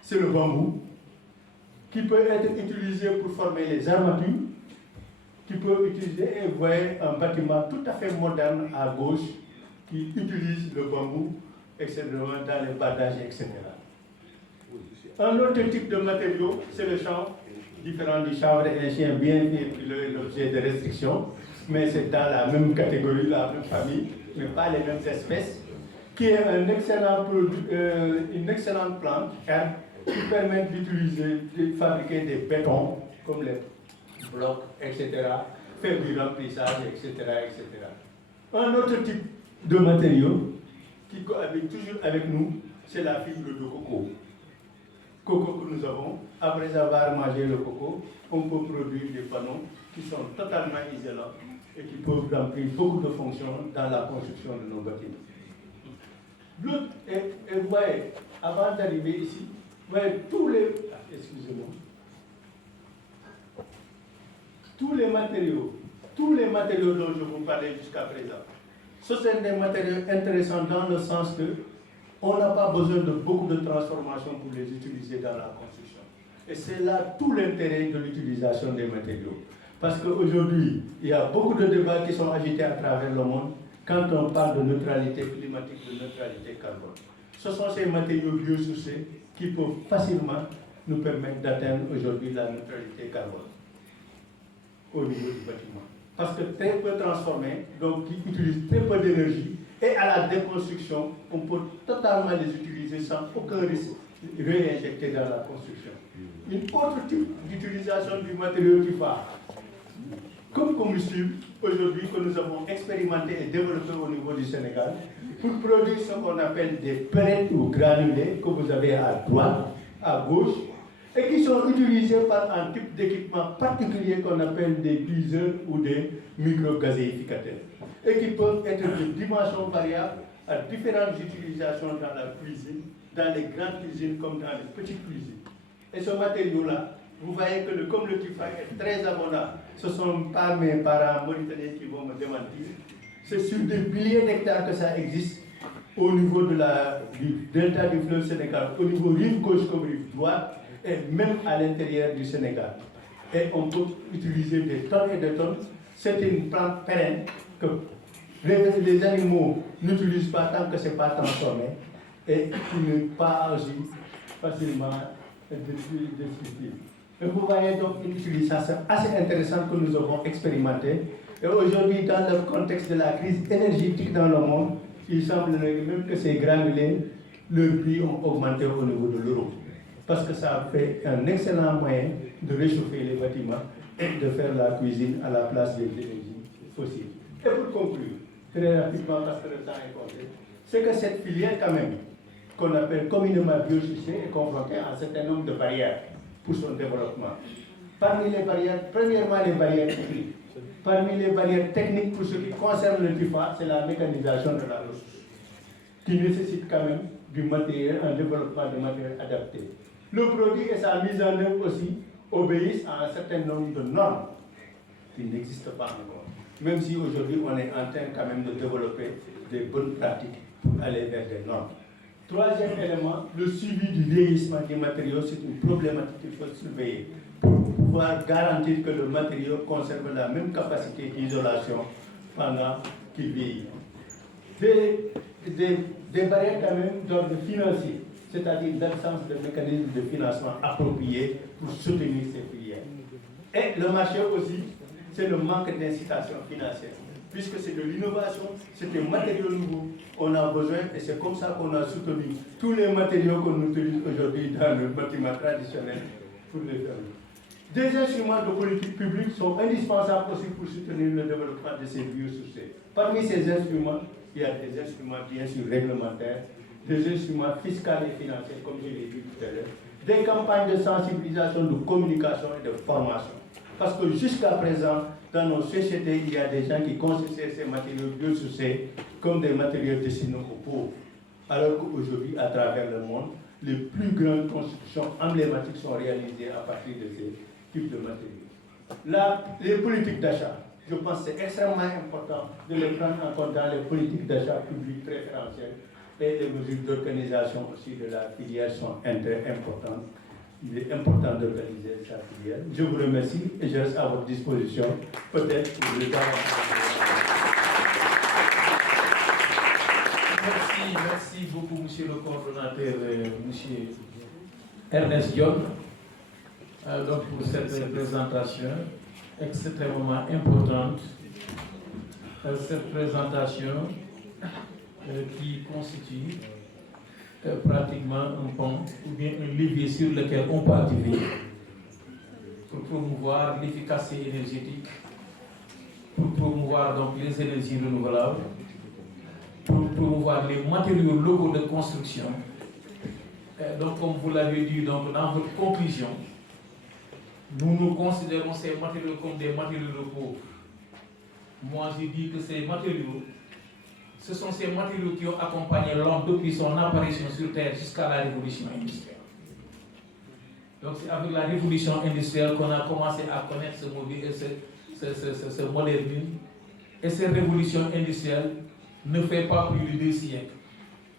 c'est le bambou, qui peut être utilisé pour former les armatures, qui peut utiliser, et vous voyez un bâtiment tout à fait moderne à gauche, qui utilise le bambou, etc., dans les bardages, etc. Un autre type de matériau, c'est le chanvre, différent du chanvre et un chien bien fait l'objet de restrictions, mais c'est dans la même catégorie, la même famille, mais pas les mêmes espèces, qui est une excellente plante, herbe, qui permet de fabriquer des bétons, comme les blocs, etc., faire du remplissage, etc., etc. Un autre type de matériau qui cohabite toujours avec nous, c'est la fibre de coco. Coco que nous avons, après avoir mangé le coco, on peut produire des panneaux qui sont totalement isolants et qui peuvent remplir beaucoup de fonctions dans la construction de nos bâtiments. Et vous voyez, avant d'arriver ici, vous voyez tous les matériaux dont je vous parlais jusqu'à présent. Ce sont des matériaux intéressants dans le sens que on n'a pas besoin de beaucoup de transformations pour les utiliser dans la construction. Et c'est là tout l'intérêt de l'utilisation des matériaux. Parce qu'aujourd'hui, il y a beaucoup de débats qui sont agités à travers le monde quand on parle de neutralité climatique, de neutralité carbone. Ce sont ces matériaux biosourcés qui peuvent facilement nous permettre d'atteindre aujourd'hui la neutralité carbone. au niveau du bâtiment. Parce que très peu transformés, donc qui utilisent très peu d'énergie, et à la déconstruction, on peut totalement les utiliser sans aucun risque réinjecté dans la construction. Une autre type d'utilisation du matériau du phare, comme combustible, aujourd'hui que nous avons expérimenté et développé au niveau du Sénégal, pour produire ce qu'on appelle des pellets ou granulés, que vous avez à droite, à gauche, et qui sont utilisés par un type d'équipement particulier qu'on appelle des cuiseurs ou des micro-gazéificateurs, et qui peuvent être de dimensions variables à différentes utilisations dans la cuisine, dans les grandes cuisines comme dans les petites cuisines. Et ce matériau-là, vous voyez que comme le Tifa est très abondant, ce ne sont pas mes parents mauritaniens qui vont me démentir, c'est sur des milliers d'hectares que ça existe au niveau du delta du fleuve Sénégal, au niveau rive gauche comme rive droite, et même à l'intérieur du Sénégal. Et on peut utiliser des tonnes et des tonnes. C'est une plante pérenne que les animaux n'utilisent pas tant que ce n'est pas transformé et qui n'est pas aussi facilement destructible. Et vous voyez donc une utilisation assez intéressante que nous avons expérimentée. Et aujourd'hui, dans le contexte de la crise énergétique dans le monde, il semble même que ces granulés, leurs prix ont augmenté au niveau de l'euro. Parce que ça fait un excellent moyen de réchauffer les bâtiments et de faire la cuisine à la place des énergies fossiles. Et pour conclure, très rapidement parce que le temps est compté, c'est que cette filière quand même, qu'on appelle communément biosourcée, est confrontée à un certain nombre de barrières pour son développement. Parmi les barrières, premièrement les barrières techniques. Parmi les barrières techniques pour ce qui concerne le TIFA, c'est la mécanisation de la ressource, qui nécessite quand même du matériel, un développement de matériel adapté. Le produit et sa mise en œuvre aussi obéissent à un certain nombre de normes qui n'existent pas encore. Même si aujourd'hui on est en train quand même de développer des bonnes pratiques pour aller vers des normes. Troisième élément, le suivi du vieillissement des matériaux, c'est une problématique qu'il faut surveiller pour pouvoir garantir que le matériau conserve la même capacité d'isolation pendant qu'il vieillit. Des barrières quand même d'ordre financier, c'est-à-dire l'absence de mécanismes de financement appropriés pour soutenir ces filières. Et le marché aussi, c'est le manque d'incitation financière. Puisque c'est de l'innovation, c'est des matériaux nouveaux, on a besoin, et c'est comme ça qu'on a soutenu tous les matériaux qu'on utilise aujourd'hui dans le bâtiment traditionnel pour les faire. Des instruments de politique publique sont indispensables aussi pour soutenir le développement de ces biosourcés. Parmi ces instruments, il y a des instruments bien sûr réglementaires, des instruments fiscaux et financiers, comme je l'ai dit tout à l'heure, des campagnes de sensibilisation, de communication et de formation. Parce que jusqu'à présent, dans nos sociétés, il y a des gens qui considèrent ces matériaux biosourcés comme des matériaux destinés aux pauvres. Alors qu'aujourd'hui, à travers le monde, les plus grandes constructions emblématiques sont réalisées à partir de ces types de matériaux. Là, les politiques d'achat, je pense que c'est extrêmement important de les prendre en compte dans les politiques d'achat publiques préférentielles et les mesures d'organisation aussi de la filière sont importantes. Il est important d'organiser sa filière. Je vous remercie et je reste à votre disposition, peut-être pour le temps. Merci beaucoup, monsieur le coordonnateur, monsieur Ernest Dione, donc pour cette présentation extrêmement importante. Cette présentation qui constitue pratiquement un pont ou bien un levier sur lequel on peut activer pour promouvoir l'efficacité énergétique, pour promouvoir donc les énergies renouvelables, pour promouvoir les matériaux locaux de construction. Donc comme vous l'avez dit donc, dans votre conclusion, nous considérons ces matériaux comme des matériaux de pauvres. Moi je dis que ces matériaux, ce sont ces matériaux qui ont accompagné l'homme depuis son apparition sur Terre jusqu'à la révolution industrielle. Donc c'est avec la révolution industrielle qu'on a commencé à connaître ce modernisme. Et cette révolution industrielle ne fait pas plus de 2 siècles.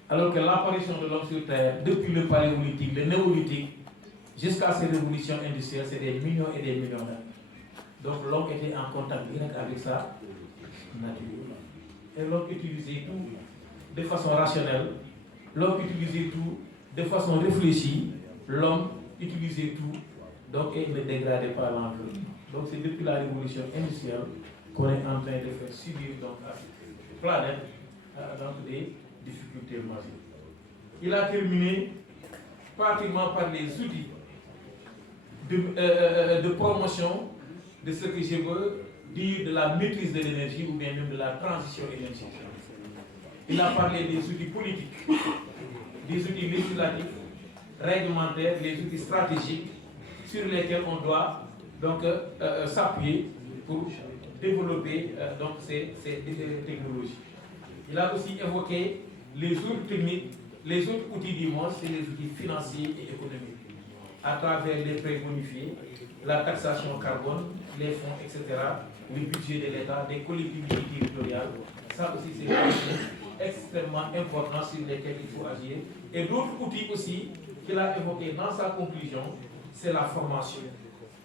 Alors que l'apparition de l'homme sur Terre, depuis le paléolithique, le néolithique, jusqu'à ces révolutions industrielles, c'est des millions et des millions d'années. Donc l'homme était en contact direct avec sa nature. Et l'homme utilisait tout de façon rationnelle, l'homme utilisait tout de façon réfléchie, l'homme utilisait tout, donc il ne dégradait pas l'environnement. Donc c'est depuis la révolution industrielle qu'on est en train de faire subir donc, à cette planète donc, des difficultés majeures. Il a terminé pratiquement par les outils de promotion de ce que je veux dire de la maîtrise de l'énergie ou bien même de la transition énergétique. Il a parlé des outils politiques, des outils législatifs, réglementaires, les outils stratégiques sur lesquels on doit donc s'appuyer pour développer donc, ces technologies. Il a aussi évoqué les autres techniques, les autres outils du monde, c'est les outils financiers et économiques, à travers les prêts bonifiés, la taxation carbone, les fonds, etc., le budget de l'État, des collectivités territoriales. Ça aussi, c'est des outils extrêmement importants sur lesquels il faut agir. Et d'autres outils aussi qu'il a évoqués dans sa conclusion, c'est la formation,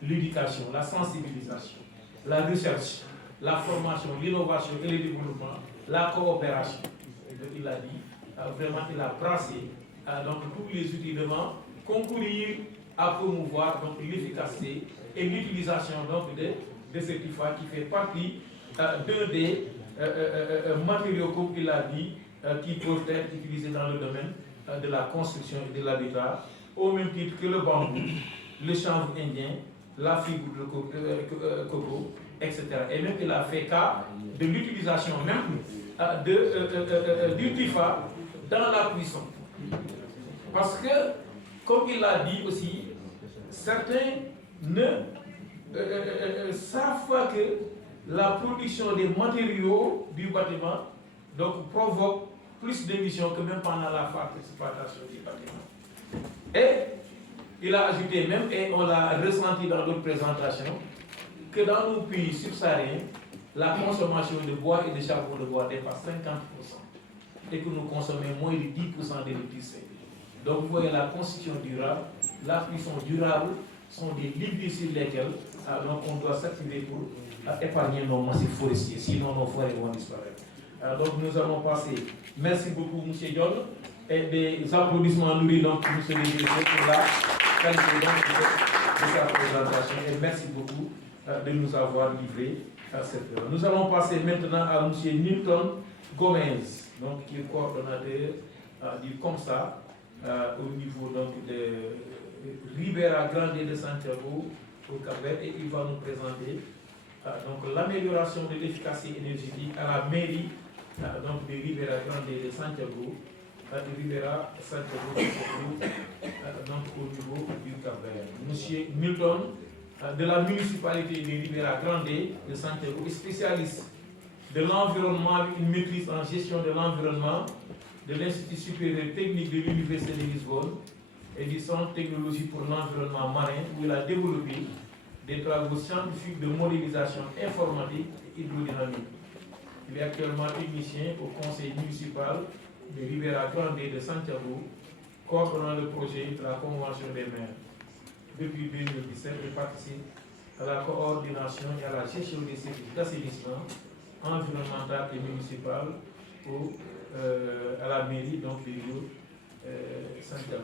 l'éducation, la sensibilisation, la recherche, la formation, l'innovation et le développement, la coopération. Il a dit, vraiment, il a brassé donc, tous les outils devant concourir à promouvoir l'efficacité et l'utilisation de ce TIFA qui fait partie d'un des matériaux, comme il a dit, qui peuvent être utilisés dans le domaine de la construction et de l'habitat, au même titre que le bambou, le chanvre indien, la fibre de coco, etc. Et même il a fait cas de l'utilisation même du TIFA dans la cuisson. Parce que, comme il l'a dit aussi, certains ne savent pas que la production des matériaux du bâtiment donc, provoque plus d'émissions que même pendant la participation du bâtiment. Et il a ajouté même, et on l'a ressenti dans d'autres présentations, que dans nos pays subsahariens, la consommation de bois et de charbon de bois dépasse 50% et que nous consommons moins de 10% d'électricité. Donc vous voyez la construction durable, la cuisson durable sont des leviers sur lesquels donc on doit s'activer pour épargner nos massifs forestiers, sinon nos forêts vont disparaître. Donc nous allons passer, merci beaucoup M. John, et des applaudissements nourris donc pour M. le directeur pour la qualité de sa présentation et merci beaucoup de nous avoir livré à cette heure. Nous allons passer maintenant à M. Newton Gomez, donc, qui est coordonnateur du COMSA au niveau donc, de Ribera Grande de Santiago au Cap-Vert et il va nous présenter donc l'amélioration de l'efficacité énergétique à la mairie donc, de Ribera Grande de Santiago, de Ribera Santiago donc, au niveau du Cap-Vert. Monsieur Milton de la municipalité de Ribera Grande de Santiago est spécialiste de l'environnement avec une maîtrise en gestion de l'environnement de l'Institut supérieur technique de l'Université de Lisbonne et du Centre de technologie pour l'environnement marin où il a développé des travaux scientifiques de modélisation informatique et hydrodynamique. Il est actuellement technicien au conseil municipal de Ribera Grande de Santiago, coordonnant le projet de la Convention des maires. Depuis 2017, il participe à la coordination et à la gestion des services d'assainissement environnemental et municipal à la mairie donc, de Rio Santiago.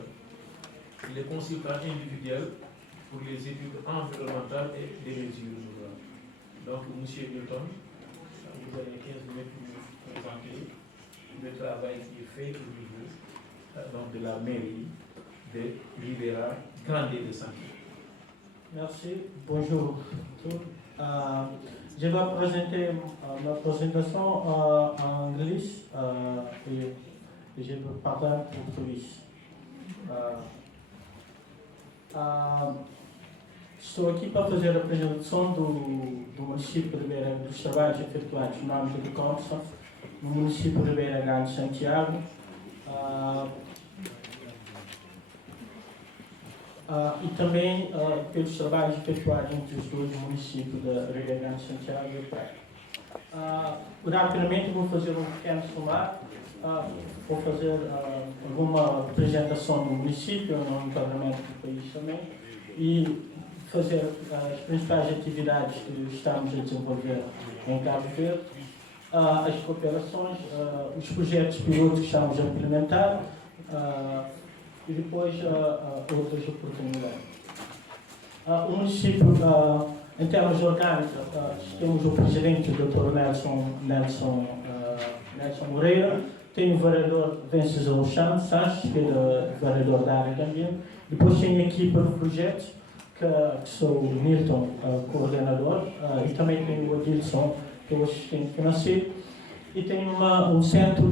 Il est consultant individuel pour les études environnementales et des mesures. Donc, M. Newton, vous avez 15 minutes pour nous présenter le travail qui est fait au niveau donc, de la mairie de Ribera Grande de Santiago. Merci, bonjour. Je vais présenter ma présentation en anglais et je vais parler en portugais. Estou aqui para fazer a apresentação do município de Ribeira, dos trabalhos efetuados no âmbito do COMSA, no município de Ribeira Grande de Santiago. E também pelos trabalhos efetuados entre os dois municípios de Ribeira Grande de Santiago e Praia. Rapidamente vou fazer um pequeno sumário, vou fazer alguma apresentação do município, um enquadramento do país também, e fazer as principais atividades que estamos a desenvolver em Cabo Verde, as cooperações, os projetos pilotos que estamos a implementar, e depois outras oportunidades. O município Em termos orgânicos, temos o presidente, o Dr. Nelson Moreira, tem o vereador Venceslau Sanches, que é o vereador da área de ambiente. Depois tem a equipa de projetos, que sou o Nilton, coordenador, e também tem o Adilson, que é o assistente financeiro. E tem um centro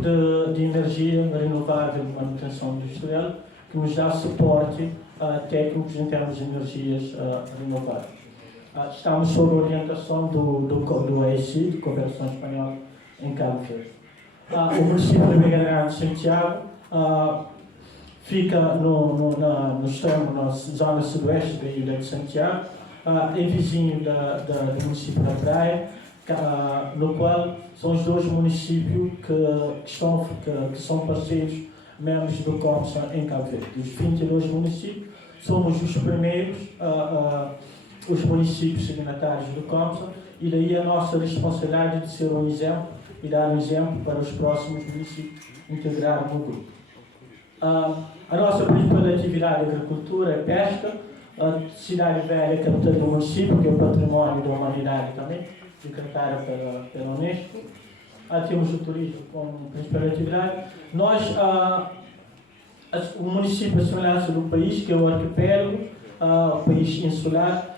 de energia renovável e manutenção industrial, que nos dá suporte técnicos em termos de energias renováveis. Estamos sob a orientação do AECI, de Cooperação Espanhola, em Cabo Verde. O município de Beira de Santiago fica no extremo, na zona sudoeste da ilha de Santiago, é vizinho do município da Praia, no qual são os dois municípios que são parceiros membros do COMSA em Cabo Verde. Dos 22 municípios, somos os primeiros os municípios signatários do COMSA, e daí a nossa responsabilidade de ser um exemplo e dar um exemplo para os próximos municípios integrados no grupo. A nossa principal atividade é agricultura e pesca. A Cidade Velha é a capital do município, que é o património da humanidade também, decretada pela Unesco. Temos o turismo como principal atividade. O município, a semelhança do país, que é o arquipélago, o país insular,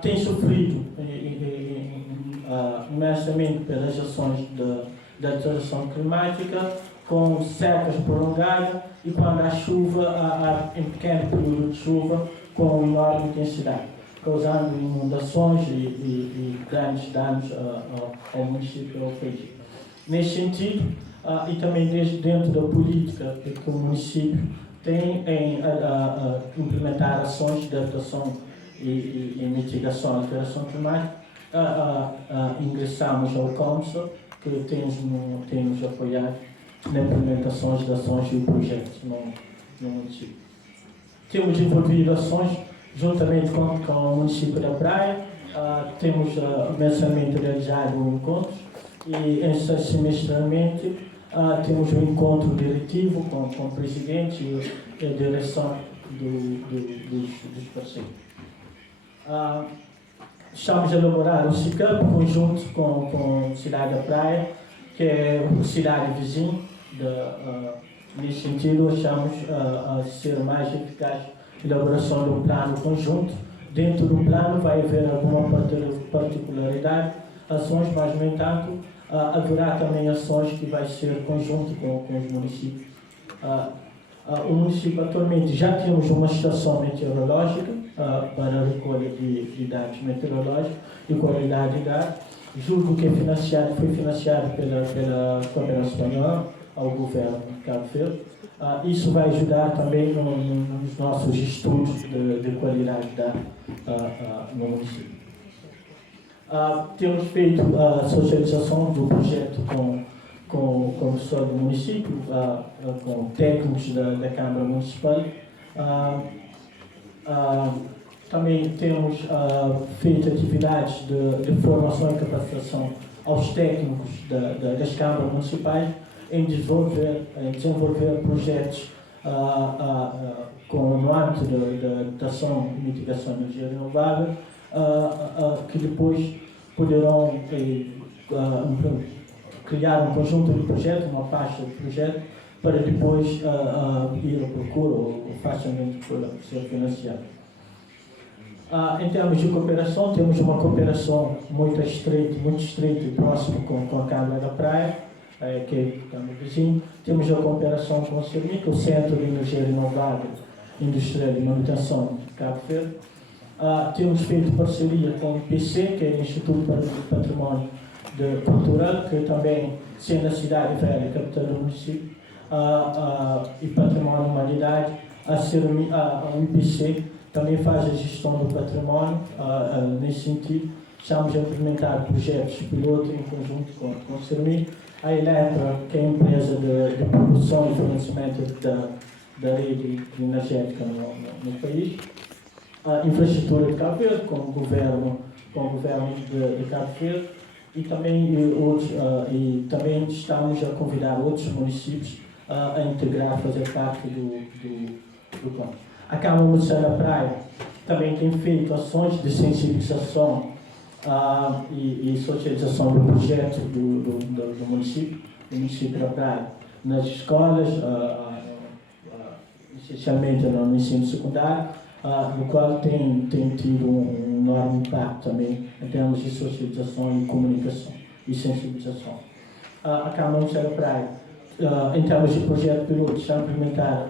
tem sofrido imensamente pelas ações da alteração climática, com secas prolongadas e quando há chuva, há em pequeno período de chuva com enorme intensidade, causando inundações e grandes danos ao município e ao país. Nesse sentido, e também dentro da política que o município tem em implementar ações de adaptação e mitigação da alteração climática, ingressamos ao COMSA, que tem nos apoiado na implementação de ações e projetos no município. Temos desenvolvido ações juntamente com o município da Praia, temos mensalmente realizado encontros e semestralmente temos um encontro diretivo com o presidente e a direção dos parceiros. Estamos a elaborar o CICAP conjunto com a Cidade da Praia, que é a cidade vizinha. Nesse sentido, achamos a ser mais eficaz a elaboração de um plano conjunto. Dentro do plano vai haver alguma particularidade, ações, mas, no entanto, haverá também ações que vai ser conjunto com os municípios. O município atualmente já temos uma estação meteorológica para a recolha de dados meteorológicos e qualidade de dados. Julgo que foi financiado pela Cooperação Espanhola ao governo de Cabo Verde. Isso vai ajudar também nos nossos estudos de qualidade de dados no município. Temos feito a socialização do projeto com o pessoal do município, com técnicos da Câmara Municipal. Também temos feito atividades de formação e capacitação aos técnicos das câmaras municipais em desenvolver projetos no âmbito da ação e mitigação de energia renovável, que depois poderão criar um conjunto de projetos, uma pasta de projetos, para depois ir à procura ou facilmente ser financiado. Em termos de cooperação, temos uma cooperação muito estreita e próxima com a Câmara da Praia, que é o Câmara vizinho. Temos a cooperação com o CERMIC, o Centro de Energia Renovável Industrial e Manutenção de Cabo Verde. Temos feito parceria com o IPC, que é o Instituto para o Património Cultural, que também, sendo a Cidade Velha, capital do município, e Património e Humanidade, o IPC também faz a gestão do património. Nesse sentido, estamos a implementar projetos piloto em conjunto com o CERMIC. A Eletra, que é a empresa de produção e fornecimento da rede energética no país. A infraestrutura de Cabo Verde, com o governo de Cabo Verde, e também estamos a convidar outros municípios a integrar, fazer parte do plano. A Câmara Municipal da Praia também tem feito ações de sensibilização e socialização do projeto do município da Praia, nas escolas, essencialmente no ensino secundário, no qual tem tido um enorme impacto também em termos de socialização e comunicação e sensibilização. A Câmara Municipal da Praia, em termos de projeto piloto, está a implementar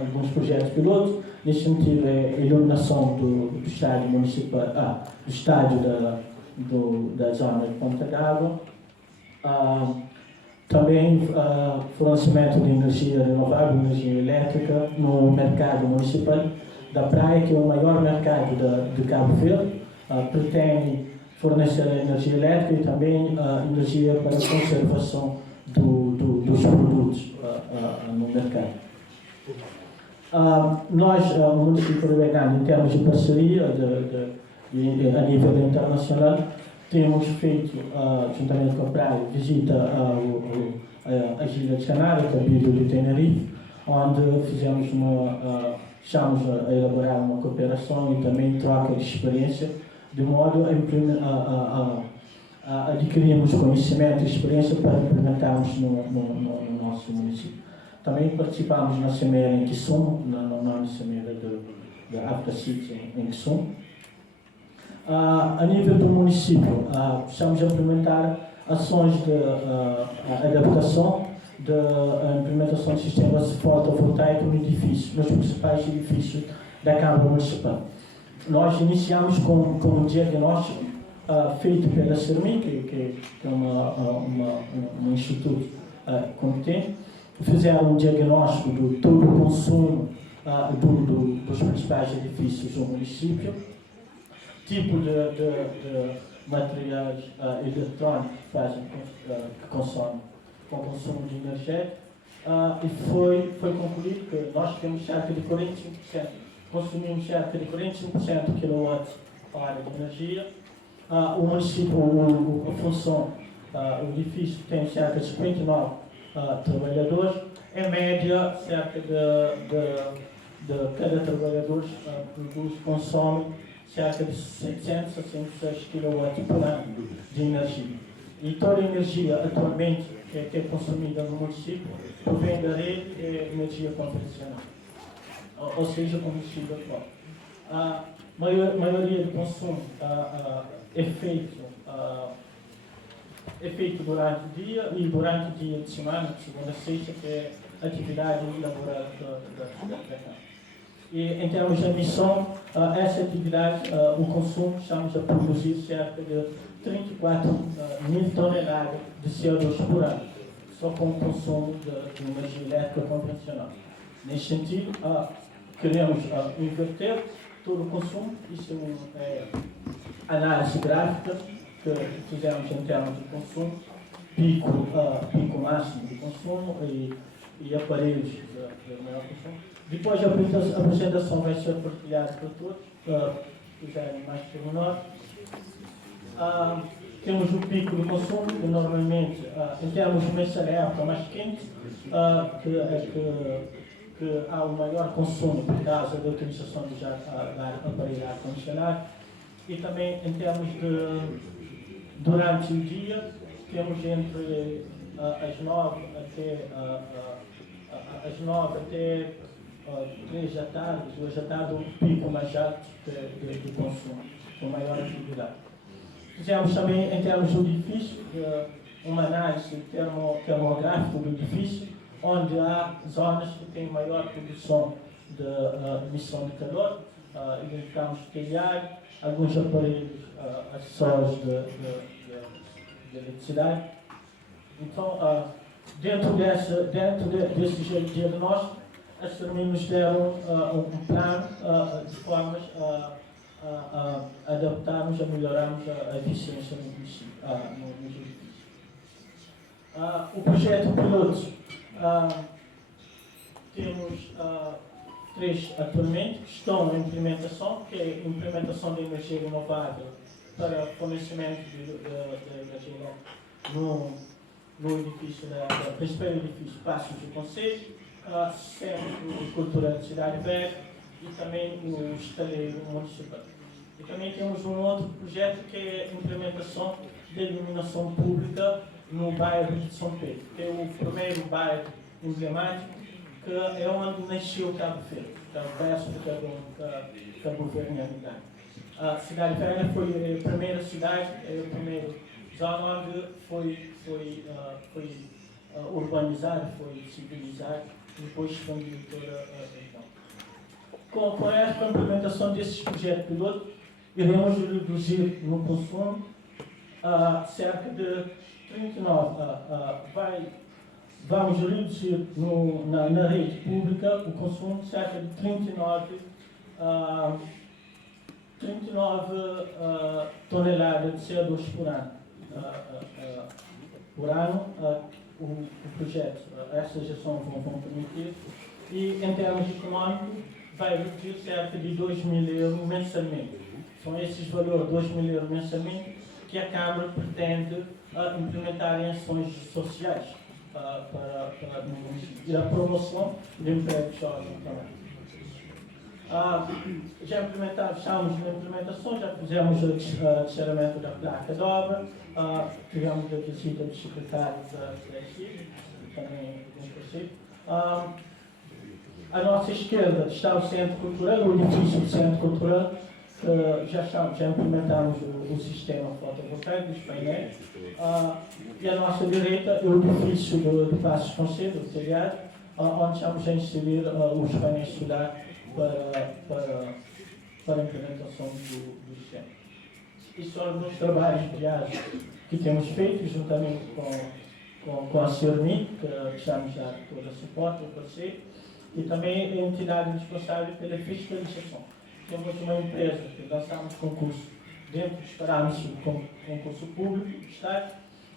alguns projetos pilotos. Nesse sentido, é a iluminação do estádio municipal, do estádio da zona de Ponta d'Água. Também fornecimento de energia renovável, energia elétrica no mercado municipal da Praia, que é o maior mercado de Cabo Verde. Pretende fornecer energia elétrica e também energia para a conservação dos produtos no mercado. Nós, o município de Begana, em termos de parceria a nível internacional, temos feito, juntamente com a Praia, visita às Ilhas Canárias, a Ilha de Tenerife, onde estamos a elaborar uma cooperação e também troca de experiência, de modo a adquirirmos conhecimento e experiência para implementarmos no nosso município. Também participamos na Cimeira em Quissum, na Cimeira da África City em Quissum. A nível do município, estamos a implementar ações de adaptação, de implementação de sistemas fotovoltaicos nos principais edifícios da Câmara Municipal. Nós iniciamos com um diagnóstico feito pela CERMI, que é um instituto competente. Fizeram um diagnóstico do todo o consumo dos principais edifícios do município, tipo de materiais eletrônicos que consomem com consumo de energia, e foi concluído que nós temos cerca de 45%, consumimos cerca de 45% de kWh de energia. O município, a função, o edifício tem cerca de 59 trabalhadores, em média, cerca de cada trabalhador consome cerca de 700 a 106 kW por ano de energia. E toda a energia atualmente que é consumida no município provém da rede é energia convencional, ou seja, combustível atual. A maioria do consumo é feito durante o dia e durante o dia de semana, de segunda a sexta, que é a atividade laboral da Câmara. E em termos de emissão, essa atividade, o consumo, estamos a produzir cerca de 34 mil toneladas de CO2 por ano, só com o consumo de energia elétrica convencional. Nesse sentido, queremos inverter todo o consumo. Isso é análise gráfica que fizemos em termos de consumo, pico máximo de consumo e aparelhos de maior consumo. Depois a apresentação vai ser partilhada para todos, para fizerem mais pormenor. Temos o pico de consumo, que normalmente, em termos de mês da época mais quente, que há o maior consumo por causa da utilização do aparelho ar-condicionado. E também em termos de durante o dia, temos entre as 9 até 3 da tarde, 2 da tarde, um pico mais alto de consumo, com maior atividade. Fizemos também, em termos do edifício, uma análise termográfica do edifício, onde há zonas que têm maior produção de emissão de calor. Identificamos telhado, alguns aparelhos acessórios de eletricidade. Então, dentro desse diagnóstico, as CERMI nos deram um plano de formas a adaptarmos, a melhorarmos a eficiência nos edifícios. O projeto piloto, temos 3 atualmente que estão em implementação, que é a implementação de energia renovável para fornecimento de energia elétrica no edifício do principal edifício Passos do Conselho, Centro de Cultura da Cidade Velha e também o estaleiro municipal. E também temos um outro projeto que é a implementação da iluminação pública no bairro de São Pedro, que é o primeiro bairro emblemático, que é onde nasceu Cabo Verde, que é o berço que a governabilidade. A Cidade Velha foi a primeira cidade, a primeira zona onde foi urbanizado, foi civilizado e depois expandido toda a região. Com esta implementação desses projetos piloto, iremos reduzir no consumo cerca de 39, vamos reduzir na rede pública o consumo de cerca de 39 toneladas de CO2 por ano. O projeto, essa gestão vão permitir, e em termos econômicos vai reduzir cerca de 2 mil euros mensalmente. São esses valores, 2 mil euros mensalmente, que a Câmara pretende implementar em ações sociais para o município. E a promoção de empregos jovens também. Já estamos na implementação, já fizemos o descerramento da placa de obra, tivemos a visita do secretário da SIC, também inclusive. À nossa esquerda está o Centro Cultural, o edifício do Centro Cultural, já implementamos o sistema fotovoltaico dos painéis. E à nossa direita é o edifício do Passos Conselho, do telhado, onde estamos a inserir os painéis solares para a implementação do sistema. E são alguns trabalhos que temos feito juntamente com a CERMI, que estamos a dar todo o suporte ao parceiro, e também a entidade responsável pela fiscalização. Temos uma empresa que lançamos concurso dentro dos parâmetros do concurso público do Estado.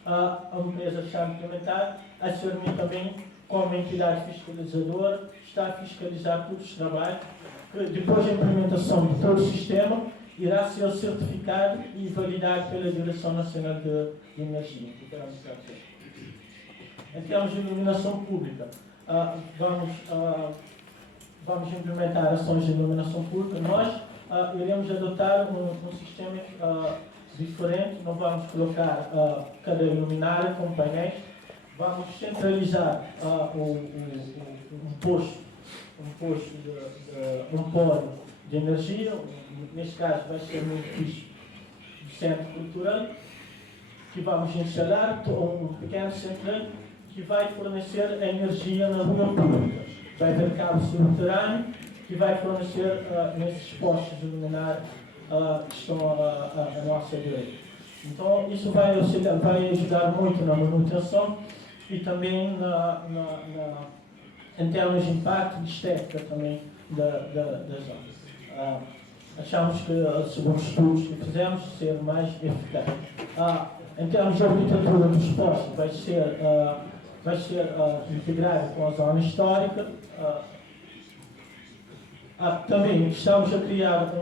A empresa está implementada, a CERMI também, como entidade fiscalizadora, está a fiscalizar todos os trabalhos, que depois da implementação de todo o sistema, irá ser certificado e validado pela Direção Nacional de Energia. Em termos de iluminação pública, vamos implementar ações de iluminação pública. Nós iremos adotar um sistema diferente, não vamos colocar cada luminária com painéis, vamos centralizar um polo de energia, neste caso vai ser no edifício do Centro Cultural, que vamos instalar um pequeno centro que vai fornecer a energia na rua pública. Vai haver cabo subterrâneo que vai fornecer nesses postos de luminária que estão à nossa direita. Então, isso vai ajudar muito na manutenção e também em termos de impacto de estética também das obras. Achamos que, segundo estudos que fizemos, ser mais eficaz. Em termos de arquitetura dos postos, vai ser integrado com a zona histórica. Também estamos a criar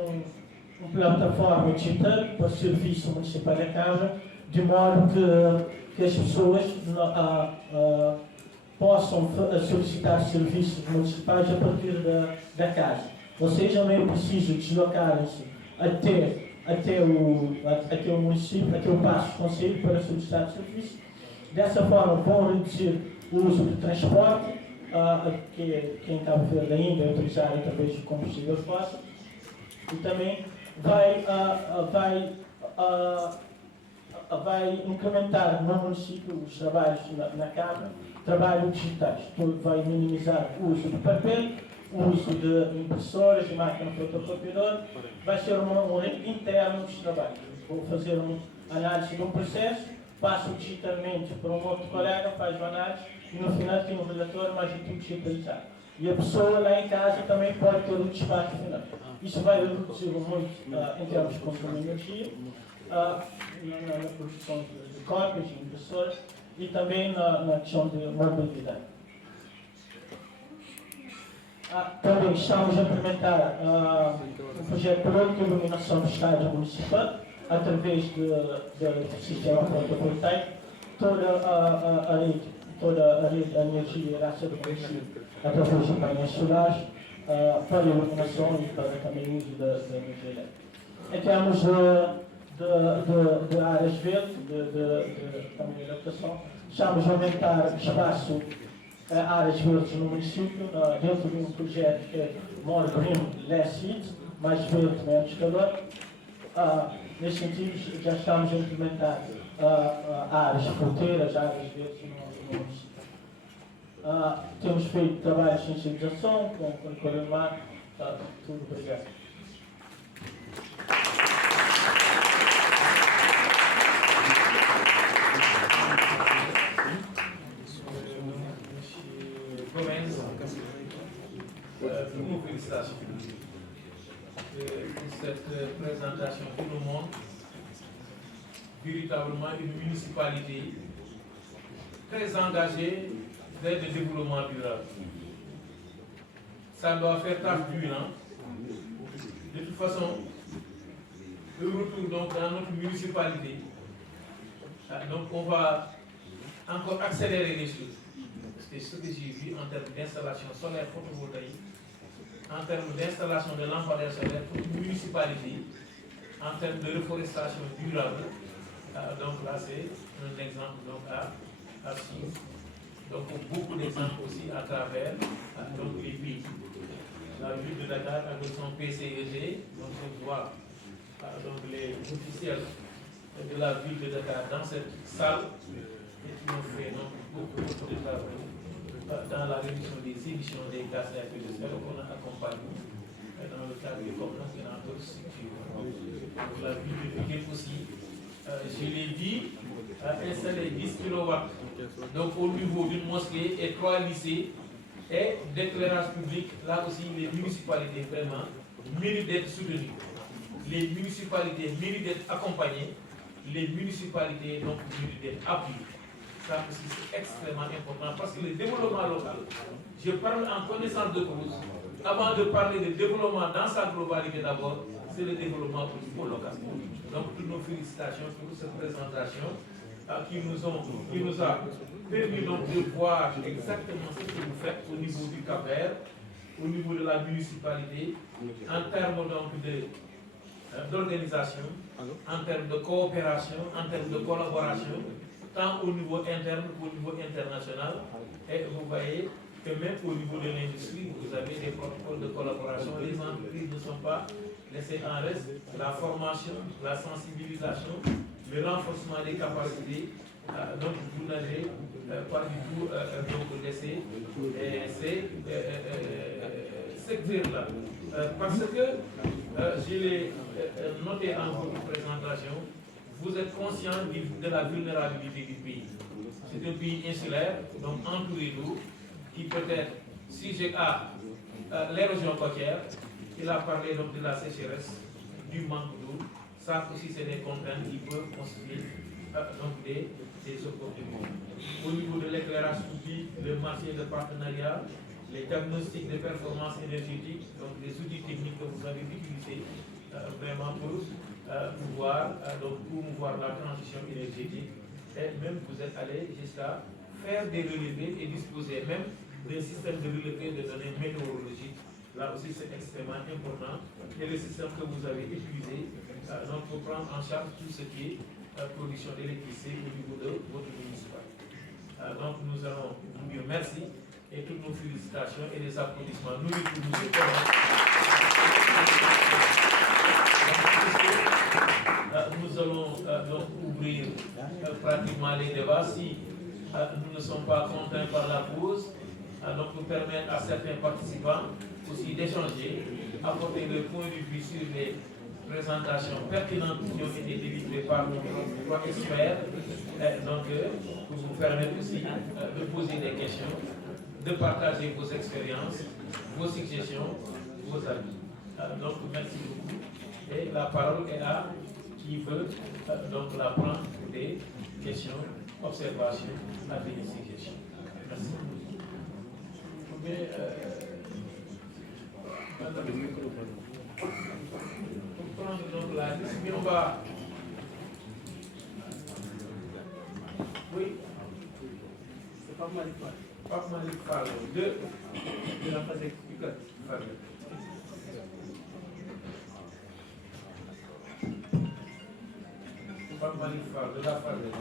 uma plataforma digital para o Serviço Municipal da Câmara, de modo que as pessoas possam solicitar serviços municipais a partir da casa. Ou seja, não é preciso deslocarem-se até o município, até o Passos Conselho para solicitar serviço. Dessa forma, vão reduzir o uso do transporte, que em Cabo Verde ainda é utilizado através de combustível fóssil, e também vai incrementar no município os trabalhos na Câmara, trabalhos digitais, vai minimizar o uso de papel, o uso de impressoras, de máquina fotocopiadora, vai ser um rede interno dos trabalhos. Vou fazer uma análise de um processo, passo digitalmente para um outro colega, faz uma análise e no final tem um relatório, mas é tudo digitalizado. E a pessoa lá em casa também pode ter um despacho final. Isso vai reduzir muito em termos de consumo de energia, na produção de cópias, de impressoras e também na questão de mobilidade. Também estamos a implementar um projeto piloto de iluminação do estádio municipal através do sistema fotovoltaico. Toda a rede de energia irá ser fornecida através de painéis solares para a iluminação e para também o uso da energia elétrica. em termos de áreas verdes, também de adaptação, estamos a aumentar espaço áreas verdes no município, dentro de um projeto que é More Green, Less Heat, mais verde, menos calor. Nesse sentido, já estamos a implementar áreas fruteiras, áreas verdes no município. Temos feito trabalhos de sensibilização com o Nicolau Mar, tudo obrigado. Une félicitation pour cette présentation qui nous montre véritablement une municipalité très engagée vers le développement durable. Ça doit faire tâche d'huile. De toute façon, le retour donc dans notre municipalité, donc on va encore accélérer les choses. C'est ce que j'ai vu en termes d'installation solaire photovoltaïque, en termes d'installation de lampadaires solaires pour une municipalité, en termes de reforestation durable. Donc là, c'est un exemple donc, à suivre. Donc beaucoup d'exemples aussi à travers donc, les pays. La ville de Dakar avec son PCEG, donc on voit donc, les officiels de la ville de Dakar dans cette salle et qui ont fait donc, beaucoup de travail dans la réduction des émissions des gaz à effet de serre qu'on a accompagné dans le cadre des conférences et dans d'autres structures. Donc la ville de Pékin aussi, je l'ai dit, a installé 10 kW donc au niveau d'une mosquée et 3 lycées et d'éclairage public. Là aussi, les municipalités vraiment méritent d'être soutenues. Les municipalités méritent d'être accompagnées. Les municipalités donc méritent d'être appuyées. Ça aussi c'est extrêmement important parce que le développement local, je parle en connaissance de cause, avant de parler de développement dans sa globalité d'abord, c'est le développement au niveau local. Donc toutes nos félicitations pour cette présentation qui nous a permis donc de voir exactement ce que vous faites au niveau du Cap-Vert, au niveau de la municipalité, en termes donc d'organisation, en termes de coopération, en termes de collaboration, tant au niveau interne qu'au niveau international. Et vous voyez que même au niveau de l'industrie, vous avez des protocoles de collaboration. Les entreprises ne sont pas laissées en reste. La formation, la sensibilisation, le renforcement des capacités. Donc vous n'avez pas du tout donc laissé ces secteurs-là. Parce que je l'ai noté en votre présentation, vous êtes conscient de la vulnérabilité du pays. C'est un pays insulaire, donc entouré d'eau, qui peut être sujet à l'érosion côtière. Il a parlé donc de la sécheresse, du manque d'eau. Ça aussi, c'est des contraintes qui peuvent constituer donc des opportunités. Au niveau de l'éclairage public, le marché de partenariat, les diagnostics de performance énergétique, donc les outils techniques que vous avez utilisés vraiment pour pouvoir donc promouvoir la transition énergétique. Et même vous êtes allé jusqu'à faire des relevés et disposer même d'un système de relevé de données météorologiques. Là aussi, c'est extrêmement important. Et le système que vous avez utilisé donc, pour prendre en charge tout ce qui est production d'électricité au niveau de votre municipalité. Donc, nous allons vous dire merci et toutes nos félicitations et les applaudissements. Nous les nous allons donc ouvrir pratiquement les débats si nous ne sommes pas contraints par la pause, donc pour permettre à certains participants aussi d'échanger, apporter leur point de vue sur les présentations pertinentes qui ont été délivrées par nos trois experts, donc pour vous permettre aussi de poser des questions, de partager vos expériences, vos suggestions, vos avis. Donc merci beaucoup. Et la parole est à qui veut donc la prendre pour des questions, observations, avis et suggestions. Merci. Mais, pour prendre donc la liste, mais on va. Oui. C'est pas Malik Fall. Pas Malik Fall. De la phase explicative. Malik Fall de la famille.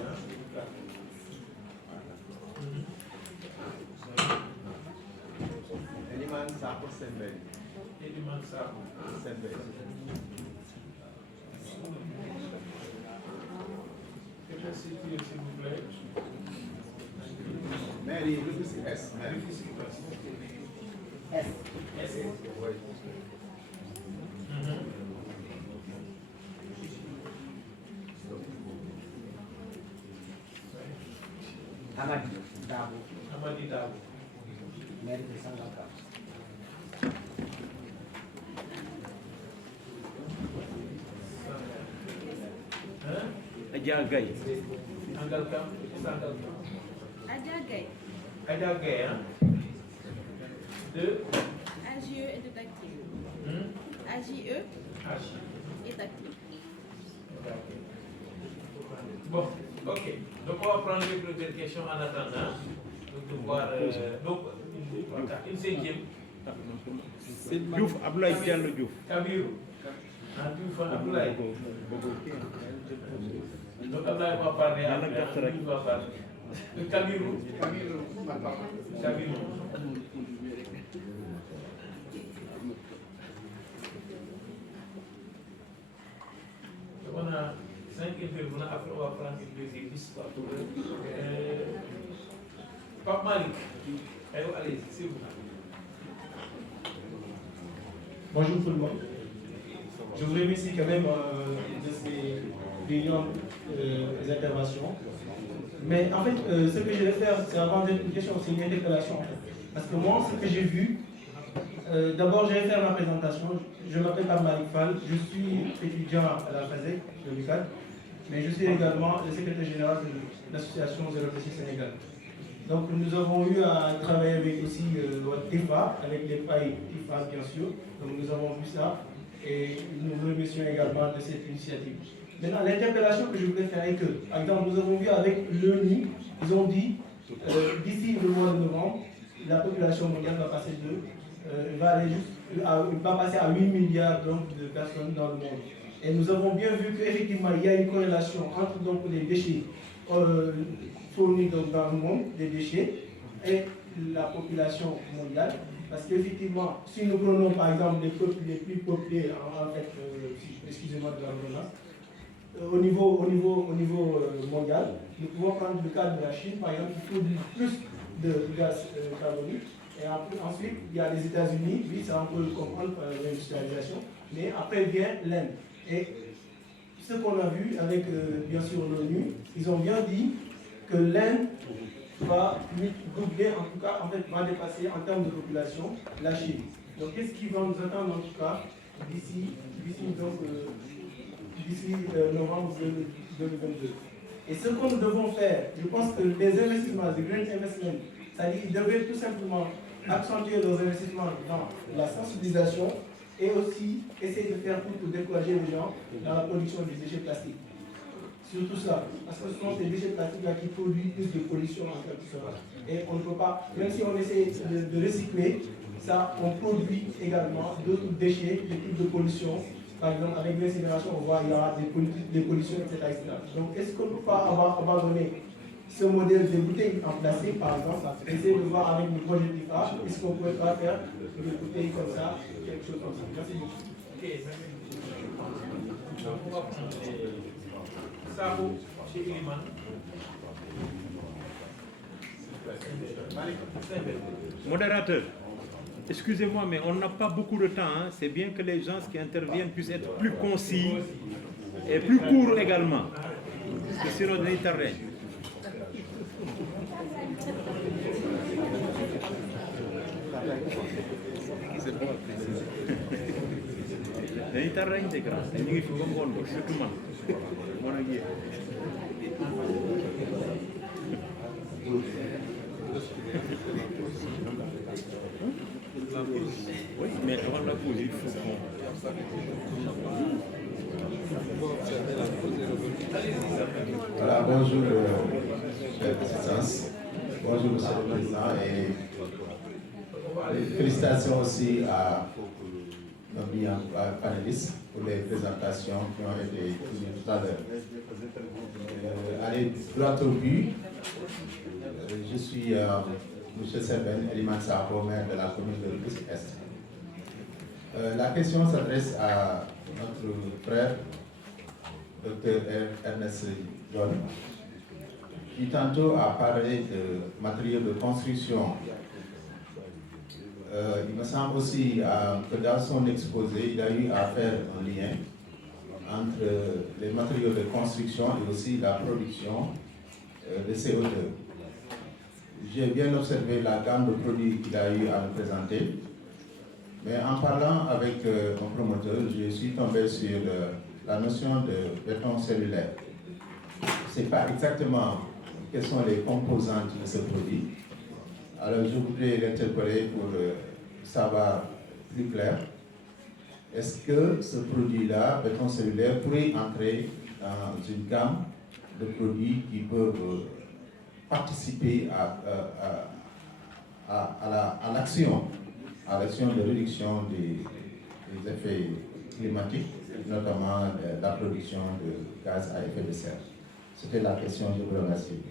Eliman Sako Sembel. Eliman Sako Sembel. S'il vous plaît. Mary, Rufus S. Mary. S. Oui. Amadi Dabo. Amadi Dabo. Maire de Sangalkam. Adja Gaye. Sangalkam. Sangalkam. Adja Gaye. Adja Gaye, hein? De AGE et de Dactyl. AGE H. et Dactyl. Bon, ok. Donc on va prendre les premières questions en attendant. Donc de voir. Donc, une cinquième. Diouf, Abdoulaye Diallo Diouf. Kabirou. Diouf, Abdoulaye. Donc Abdoulaye va parler après. Diouf va parler. Kabirou. Kabirou. On a 5 intervenants, après on va prendre une deuxième liste. Pape Malik, allez, c'est vous. Bonjour tout le monde. Je vous remercie quand même de ces brillantes interventions. Mais en fait, ce que je vais faire, c'est avant d'être une question, c'est une interpellation. En fait. Parce que moi, ce que j'ai vu, d'abord, je vais faire ma présentation. Je m'appelle Malik Fall, je suis étudiant à la FASEC de l'UCAD, mais je suis également le secrétaire général de l'association Zéro Péché Sénégal. Donc nous avons eu à travailler avec aussi TIFA, avec les pailles TIFA bien sûr. Donc nous avons vu ça et nous vous remercions également de cette initiative. Maintenant, l'interpellation que je voulais faire est que, par exemple, nous avons vu avec l'ONU, ils ont dit d'ici le mois de novembre, la population mondiale va passer va passer à 8 milliards donc, de personnes dans le monde. Et nous avons bien vu qu'effectivement, il y a une corrélation entre donc, les déchets fournis dans le monde, des déchets, et la population mondiale. Parce qu'effectivement, si nous prenons par exemple les peuples les plus peuplés, en fait, excusez-moi de la redondance, au niveau mondial, nous pouvons prendre le cas de la Chine, par exemple, qui produit plus de gaz carbonique. Et ensuite, il y a les États-Unis, oui, ça on peut le comprendre par l'industrialisation, mais après vient l'Inde. Et ce qu'on a vu avec, bien sûr, l'ONU, ils ont bien dit que l'Inde va doubler, en tout cas, en fait, va dépasser en termes de population la Chine. Donc, qu'est-ce qui va nous attendre, en tout cas, d'ici novembre 2022. Et ce que nous devons faire, je pense que les investissements, les green investments, c'est-à-dire qu'ils devraient tout simplement accentuer leurs investissements dans la sensibilisation et aussi essayer de faire tout pour décourager les gens dans la production des déchets plastiques. Surtout ça, parce que ce sont ces déchets plastiques-là qui produisent plus de pollution en quelque sorte. Et on ne peut pas, même si on essaie de recycler, ça, on produit également d'autres déchets, des types de pollution. Par exemple, avec l'incinération, on voit qu'il y aura des pollutions, etc. Donc, est-ce qu'on ne peut pas avoir abandonné ce modèle des bouteilles en plastique, par exemple, essayer de voir avec le projet TIFA, est-ce qu'on ne pourrait pas faire des bouteilles comme ça, quelque chose comme ça. Merci beaucoup. Ok, donc on va prendre Sabo chez Iliman. Modérateur, excusez-moi, mais on n'a pas beaucoup de temps. Hein. C'est bien que les gens qui interviennent puissent être plus concis et plus courts également. Parce que sinon, on est tardé. dañuy tar rek de grâce ñu ngi fi ba ngoon ba surtout man ak yéen oui mais avant la pause il faut Voilà, bonjour, chef d'assistance. Bonjour, monsieur le président, et félicitations aussi à nos brillants panélistes pour les présentations qui ont été tenues tout à l'heure. Allez droit au but. Je suis M. Serben Eliman Sabo, maire de la commune de Rufisque-Est. La question s'adresse à notre frère, Dr Ernest John, qui tantôt a parlé de matériaux de construction. Il me semble aussi que dans son exposé, il a eu à faire un lien entre les matériaux de construction et aussi la production de CO2. J'ai bien observé la gamme de produits qu'il a eu à nous présenter, mais en parlant avec mon promoteur, je suis tombé sur la notion de béton cellulaire. Je ne sais pas exactement quelles sont les composantes de ce produit. Alors je voudrais l'interpeller pour savoir plus clair. Est-ce que ce produit-là, béton cellulaire, pourrait entrer dans une gamme de produits qui peuvent participer à l'action de réduction des effets climatiques, notamment la production de gaz à effet de serre? C'était la question, je vous remercie.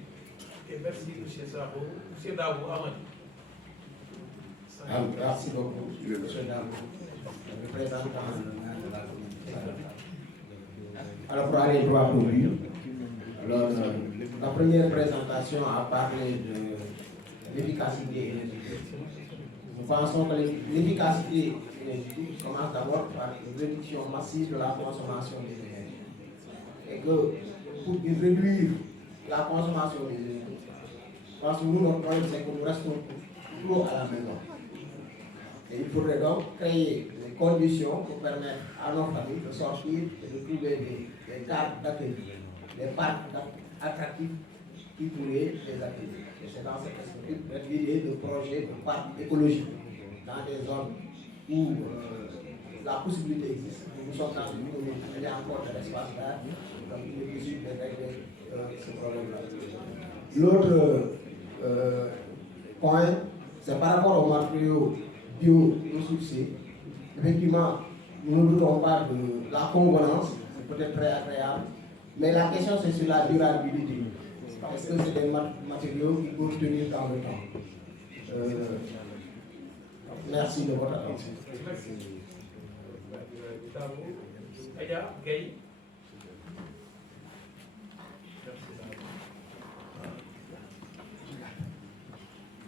Et merci, M. Sabo. M. Dabou, Amadi. Merci beaucoup, M. Dabou, représentant de la commune. Alors, pour aller droit au but, alors, la première présentation a parlé de l'efficacité énergétique. Nous pensons que l'efficacité énergétique commence d'abord par une réduction massive de la consommation des énergies. Et que pour réduire la consommation des énergies, parce que nous, notre problème, c'est que nous restons trop à la maison. Et il faudrait donc créer les conditions pour permettre à nos familles de sortir et de trouver des cadres d'accueil, des parcs attractifs qui pourraient les accueillir. Et c'est dans cette perspective l'idée de projets de parcs écologiques dans des zones où la possibilité existe. Nous sommes dans une commune où il y a encore de l'espace vert, donc il est possible de régler ce problème-là. L'autre point, c'est par rapport aux matériaux biosourcés. Effectivement, nous ne doutons pas de la convenance, c'est peut-être très agréable, mais la question c'est sur la durabilité. Est-ce que c'est des matériaux qui peuvent tenir dans le temps? Merci de votre attention. Merci. Aya, Gay.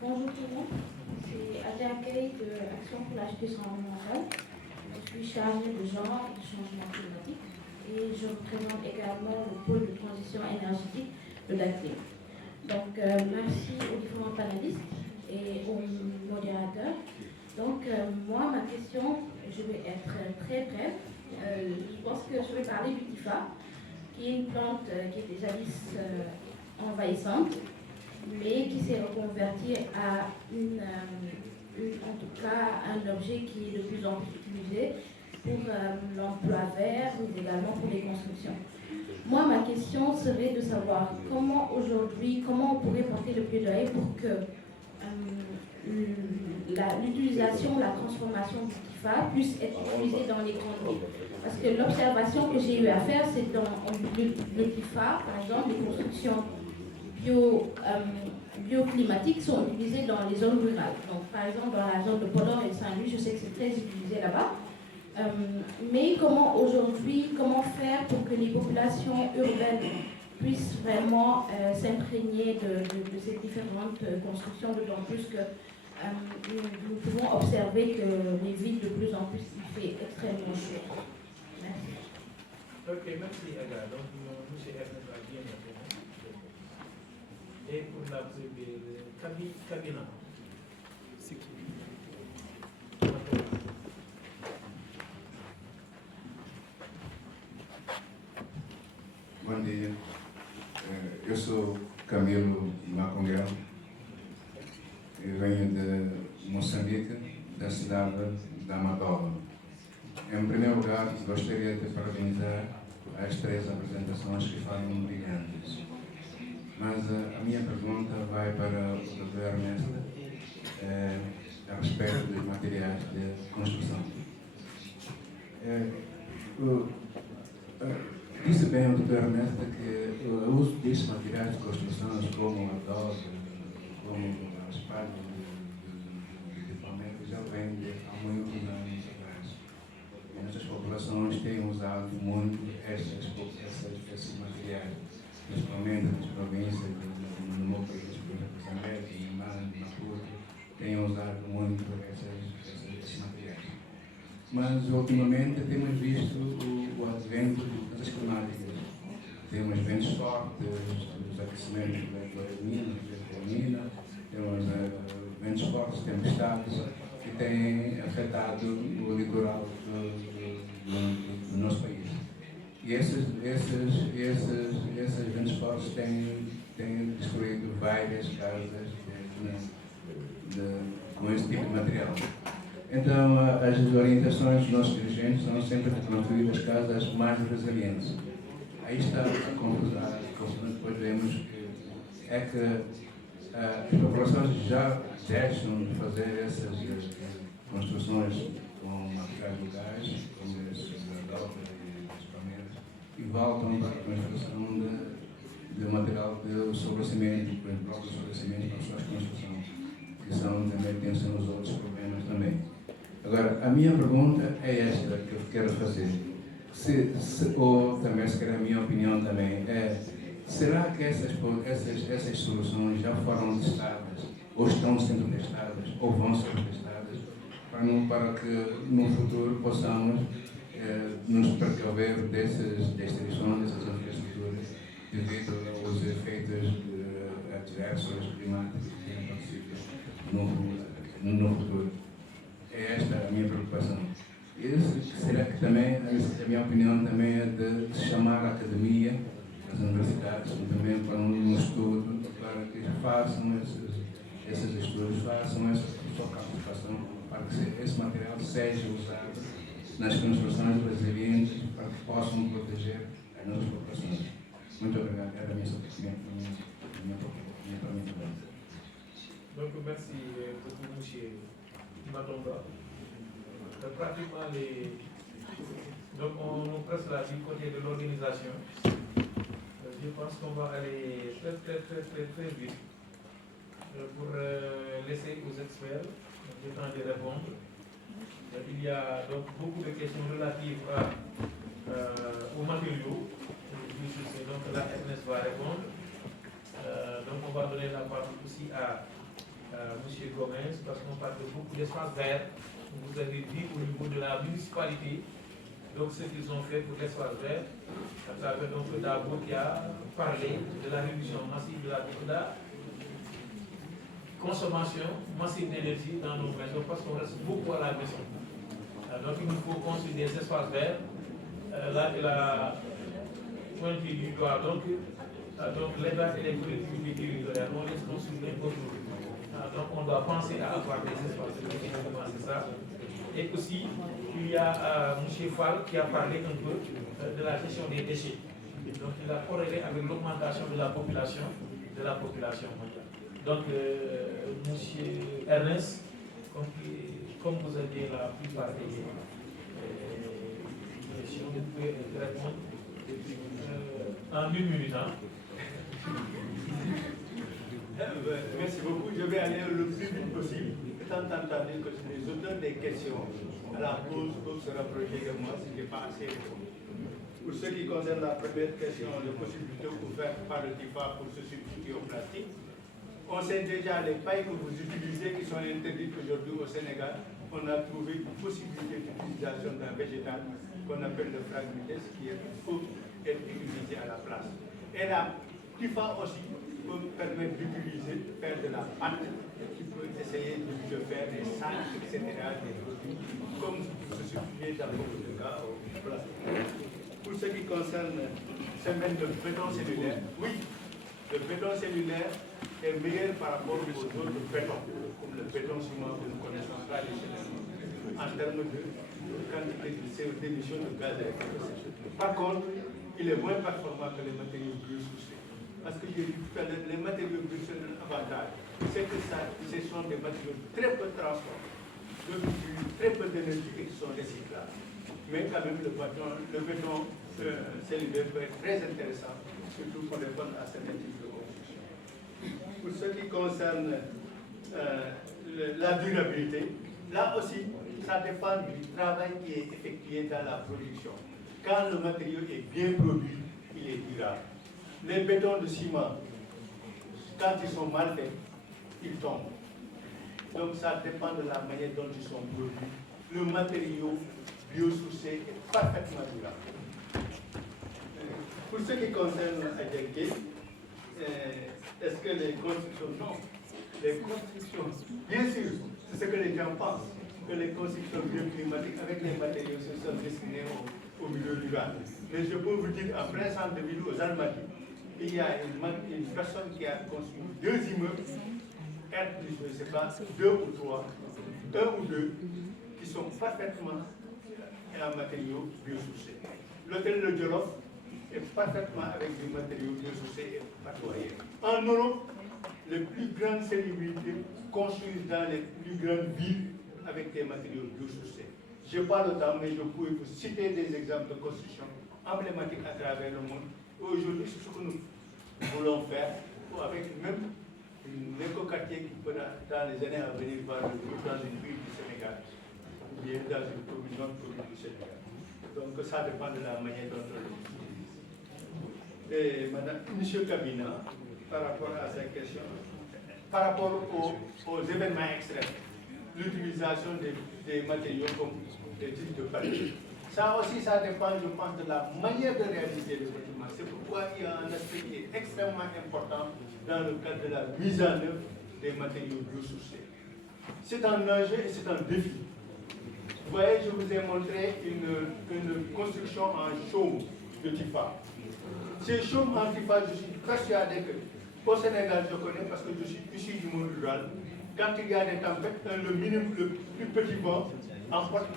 Bonjour tout le monde, c'est Adja Gay de Action pour la justice environnementale. Je suis chargée de genre et de changement climatique et je représente également le pôle de transition énergétique de l'ACLE. Donc merci aux différents panélistes et aux modérateurs. Donc moi, ma question, je vais être très brève. Je pense que je vais parler du TIFA, qui est une plante qui est déjà envahissante, mais qui s'est reconvertie à en tout cas un objet qui est de plus en plus utilisé pour l'emploi vert, mais également pour les constructions. Moi, ma question serait de savoir comment aujourd'hui, comment on pourrait porter le plaidoyer pour que l'utilisation, la transformation du TIFA puisse être utilisée dans les grandes villes. Parce que l'observation que j'ai eu à faire, c'est dans le TIFA, par exemple, les constructions bioclimatiques sont utilisées dans les zones rurales. Donc, par exemple, dans la zone de Podor et Saint-Louis, je sais que c'est très utilisé là-bas. Mais comment aujourd'hui, comment faire pour que les populations urbaines puissent vraiment s'imprégner de ces différentes constructions, d'autant plus que nous pouvons observer que les villes de plus en plus il fait extrêmement chaud. Merci. Ok, merci Aga. Donc, M. Ernest va bien répondre. Et pour la Kabina. Bom dia, eu sou Camilo Macongel, eu venho de Moçambique, da cidade de Amadola. Em primeiro lugar, gostaria de parabenizar as três apresentações que foram brilhantes. Mas a minha pergunta vai para o Dr. Ernesto a respeito dos materiais de construção. Disse bem o Dr. Ernesto que o uso destes materiais de construção, como a dose, como as palhas de palmeiras, já vem há muitos anos atrás. E nossas populações têm usado muito esses materiais, principalmente nas províncias do meu país, por exemplo, Zambésia, Inhambane, Maputo, têm usado muito esses materiais. Mas ultimamente temos visto o advento de mudanças climáticas. Temos ventos fortes, os aquecimentos da mina, temos ventos fortes, tempestades, que têm afetado o litoral do nosso país. E esses ventos fortes têm destruído várias casas com esse tipo de material. Então, as orientações dos nossos dirigentes são sempre de construir as casas mais resilientes. Aí está a confusão que depois vemos que as populações já deixam de fazer essas construções com materiais locais, como esses adobras e as palmeiras, e voltam para a construção de material de estabelecimento, para os próprios estabelecimentos, para as suas construções, que também são os outros problemas também. Agora, a minha pergunta é esta que eu quero fazer. Ou também, se calhar, a minha opinião também é: será que essas soluções já foram testadas, ou estão sendo testadas, ou vão ser testadas, para que no futuro possamos nos precaver dessas restrições, dessas infraestruturas, devido aos efeitos adversos climáticos que têm acontecido no futuro? É esta a minha preocupação. Será que também, a minha opinião também é de chamar a academia, as universidades, também para um estudo, para que façam esses estudos, façam essa sua capacitação, para que esse material seja usado nas construções resilientes, para que possam proteger as nossas populações. Muito obrigado. Era a minha pergunta. Donc, merci beaucoup, monsieur Matomba. Pratiquement, donc on presse là du côté de l'organisation. Je pense qu'on va aller très vite pour laisser aux experts le temps de répondre. Il y a donc beaucoup de questions relatives aux matériaux. Donc là, Ernest va répondre. Donc on va donner la parole aussi à M. Gomez, parce qu'on parle de beaucoup d'espaces verts. Vous avez vu au niveau de la municipalité, donc ce qu'ils ont fait pour l'espace vert, à travers donc Dabo qui a parlé de la réduction massive de la consommation massive d'énergie dans nos maisons, parce qu'on reste beaucoup à la maison. Donc il nous faut construire des espaces verts. Là, il a pointé du doigt. Donc l'État et les collectivités territoriales, on les construire autour. Donc on doit penser à avoir des espaces verts, c'est ça. Et aussi, il y a M. Fall qui a parlé un peu de la gestion des déchets. Donc il a corrélé avec l'augmentation de la population mondiale. Donc M. Ernest, comme vous avez la plupart des questions, vous pouvez répondre en 1 minute. Merci beaucoup. Je vais aller le plus vite possible, étant entendu que les auteurs des questions à la pause peuvent se rapprocher de moi si je n'ai pas assez répondu. Pour ce qui concerne la première question, de possibilité ouverte par le TIFA pour se substituer au plastique, on sait déjà les pailles que vous utilisez qui sont interdites aujourd'hui au Sénégal. On a trouvé une possibilité d'utilisation d'un végétal qu'on appelle le fragmites, qui peut être utilisé à la place. Et la TIFA aussi peut permettre d'utiliser, de faire de la pâte, qui peut essayer de faire des sacs, etc., des produits, comme se substituer dans beaucoup de cas au plastique. Pour ce qui concerne ce même de béton cellulaire, oui, le béton cellulaire est meilleur par rapport aux autres bétons, comme le béton ciment que nous connaissons traditionnellement, en termes de quantité d'émissions de gaz à effet de serre. Par contre, il est moins performant que les matériaux bruts. Parce que j'ai dit tout à l'heure, les matériaux bruts sont un avantage. C'est que ce sont des matériaux très peu transformés, très peu d'énergie et qui sont recyclables. mais quand même le béton cellulaire peut être très intéressant, surtout pour répondre à certains types de construction. Pour ce qui concerne la durabilité, là aussi, ça dépend du travail qui est effectué dans la production. Quand le matériau est bien produit, il est durable. Les bétons de ciment, quand ils sont mal faits, ils tombent. Donc ça dépend de la manière dont ils sont produits. Le matériau biosourcé est parfaitement durable. Pour ce qui concerne Adjengue, est-ce que les constructions, non. Les constructions, bien sûr, c'est ce que les gens pensent, que les constructions bioclimatiques avec les matériaux sont destinés au milieu rural. Mais je peux vous dire, en plein centre de ville, aux Almadies, il y a une personne qui a construit 2 immeubles, je ne sais pas, 2 ou 3, 1 ou 2, qui sont parfaitement en matériaux biosourcés. L'hôtel Le Jolof est parfaitement avec des matériaux biosourcés et partout ailleurs. En Europe, les plus grandes célébrités construisent dans les plus grandes villes avec des matériaux biosourcés. Je n'ai pas le temps, mais je pourrais vous citer des exemples de construction emblématiques à travers le monde. Aujourd'hui, c'est ce que nous voulons faire, avec même un écoquartier qui pourra, dans les années à venir, voir le jour dans une ville du Sénégal, ou bien dans une commune du Sénégal. Donc ça dépend de la manière dont on l'utilise. Et Madame, Monsieur Kabina, par rapport à cette question, par rapport aux événements extrêmes, l'utilisation des matériaux comme des types de papier. Ça aussi, ça dépend, je pense, de la manière de réaliser le bâtiment. C'est pourquoi il y a un aspect qui est extrêmement important dans le cadre de la mise en œuvre des matériaux biosourcés. C'est un enjeu et c'est un défi. Vous voyez, je vous ai montré une construction en chaume de Tifa. Ces chaumes en Tifa, je suis persuadé que, au Sénégal, je connais parce que je suis issu du monde rural. Quand il y a des tempêtes, le minimum, le plus petit vent emporte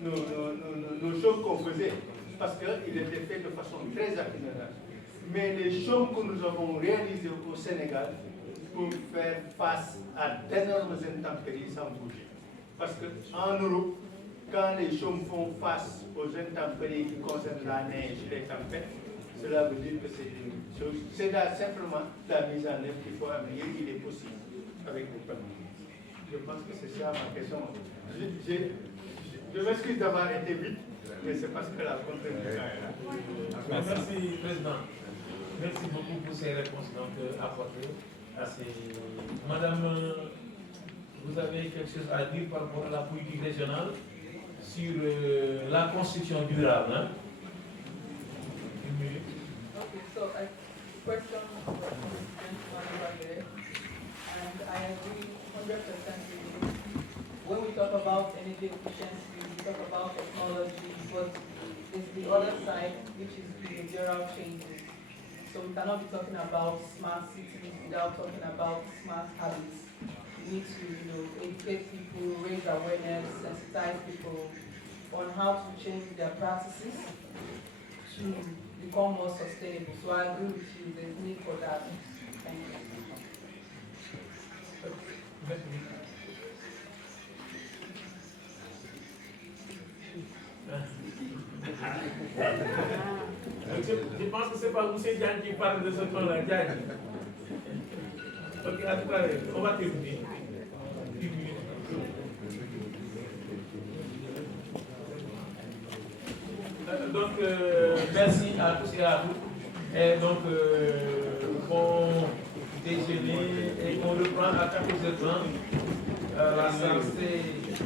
nos chaumes qu'on faisait, parce qu'il était fait de façon très artisanale. Mais les chaumes que nous avons réalisés au Sénégal pour faire face à d'énormes intempéries sans bouger. Parce qu'en Europe, quand les chaumes font face aux intempéries qui concernent la neige et les tempêtes, cela veut dire que c'est une chose, c'est simplement la mise en œuvre qu'il faut amener, il est possible avec les familles. Je pense que c'est ça ma question. Je m'excuse d'avoir été vite, mais c'est parce que la contrainte est là. Merci, Président. Merci beaucoup pour ces réponses apportées. Madame, vous avez quelque chose à dire par rapport à la politique régionale sur la construction durable, hein? Une minute. Okay, so a question right there, and I agree 100% with you. When we talk about energy efficiency, we talk about technology, but it's the other side, which is behavioral changes. So we cannot be talking about smart cities without talking about smart habits. We need to, educate people, raise awareness, sensitize people on how to change their practices to become more sustainable. So I agree with you, there's need for that. Thank you. Je pense que c'est pas M. Diagne qui parle de ce plan-là, Diagne. Ok, à tout à l'heure, on va terminer. Donc, merci à tous et à vous. Et donc, bon déjeuner et on reprend à 14h30. La salle, c'est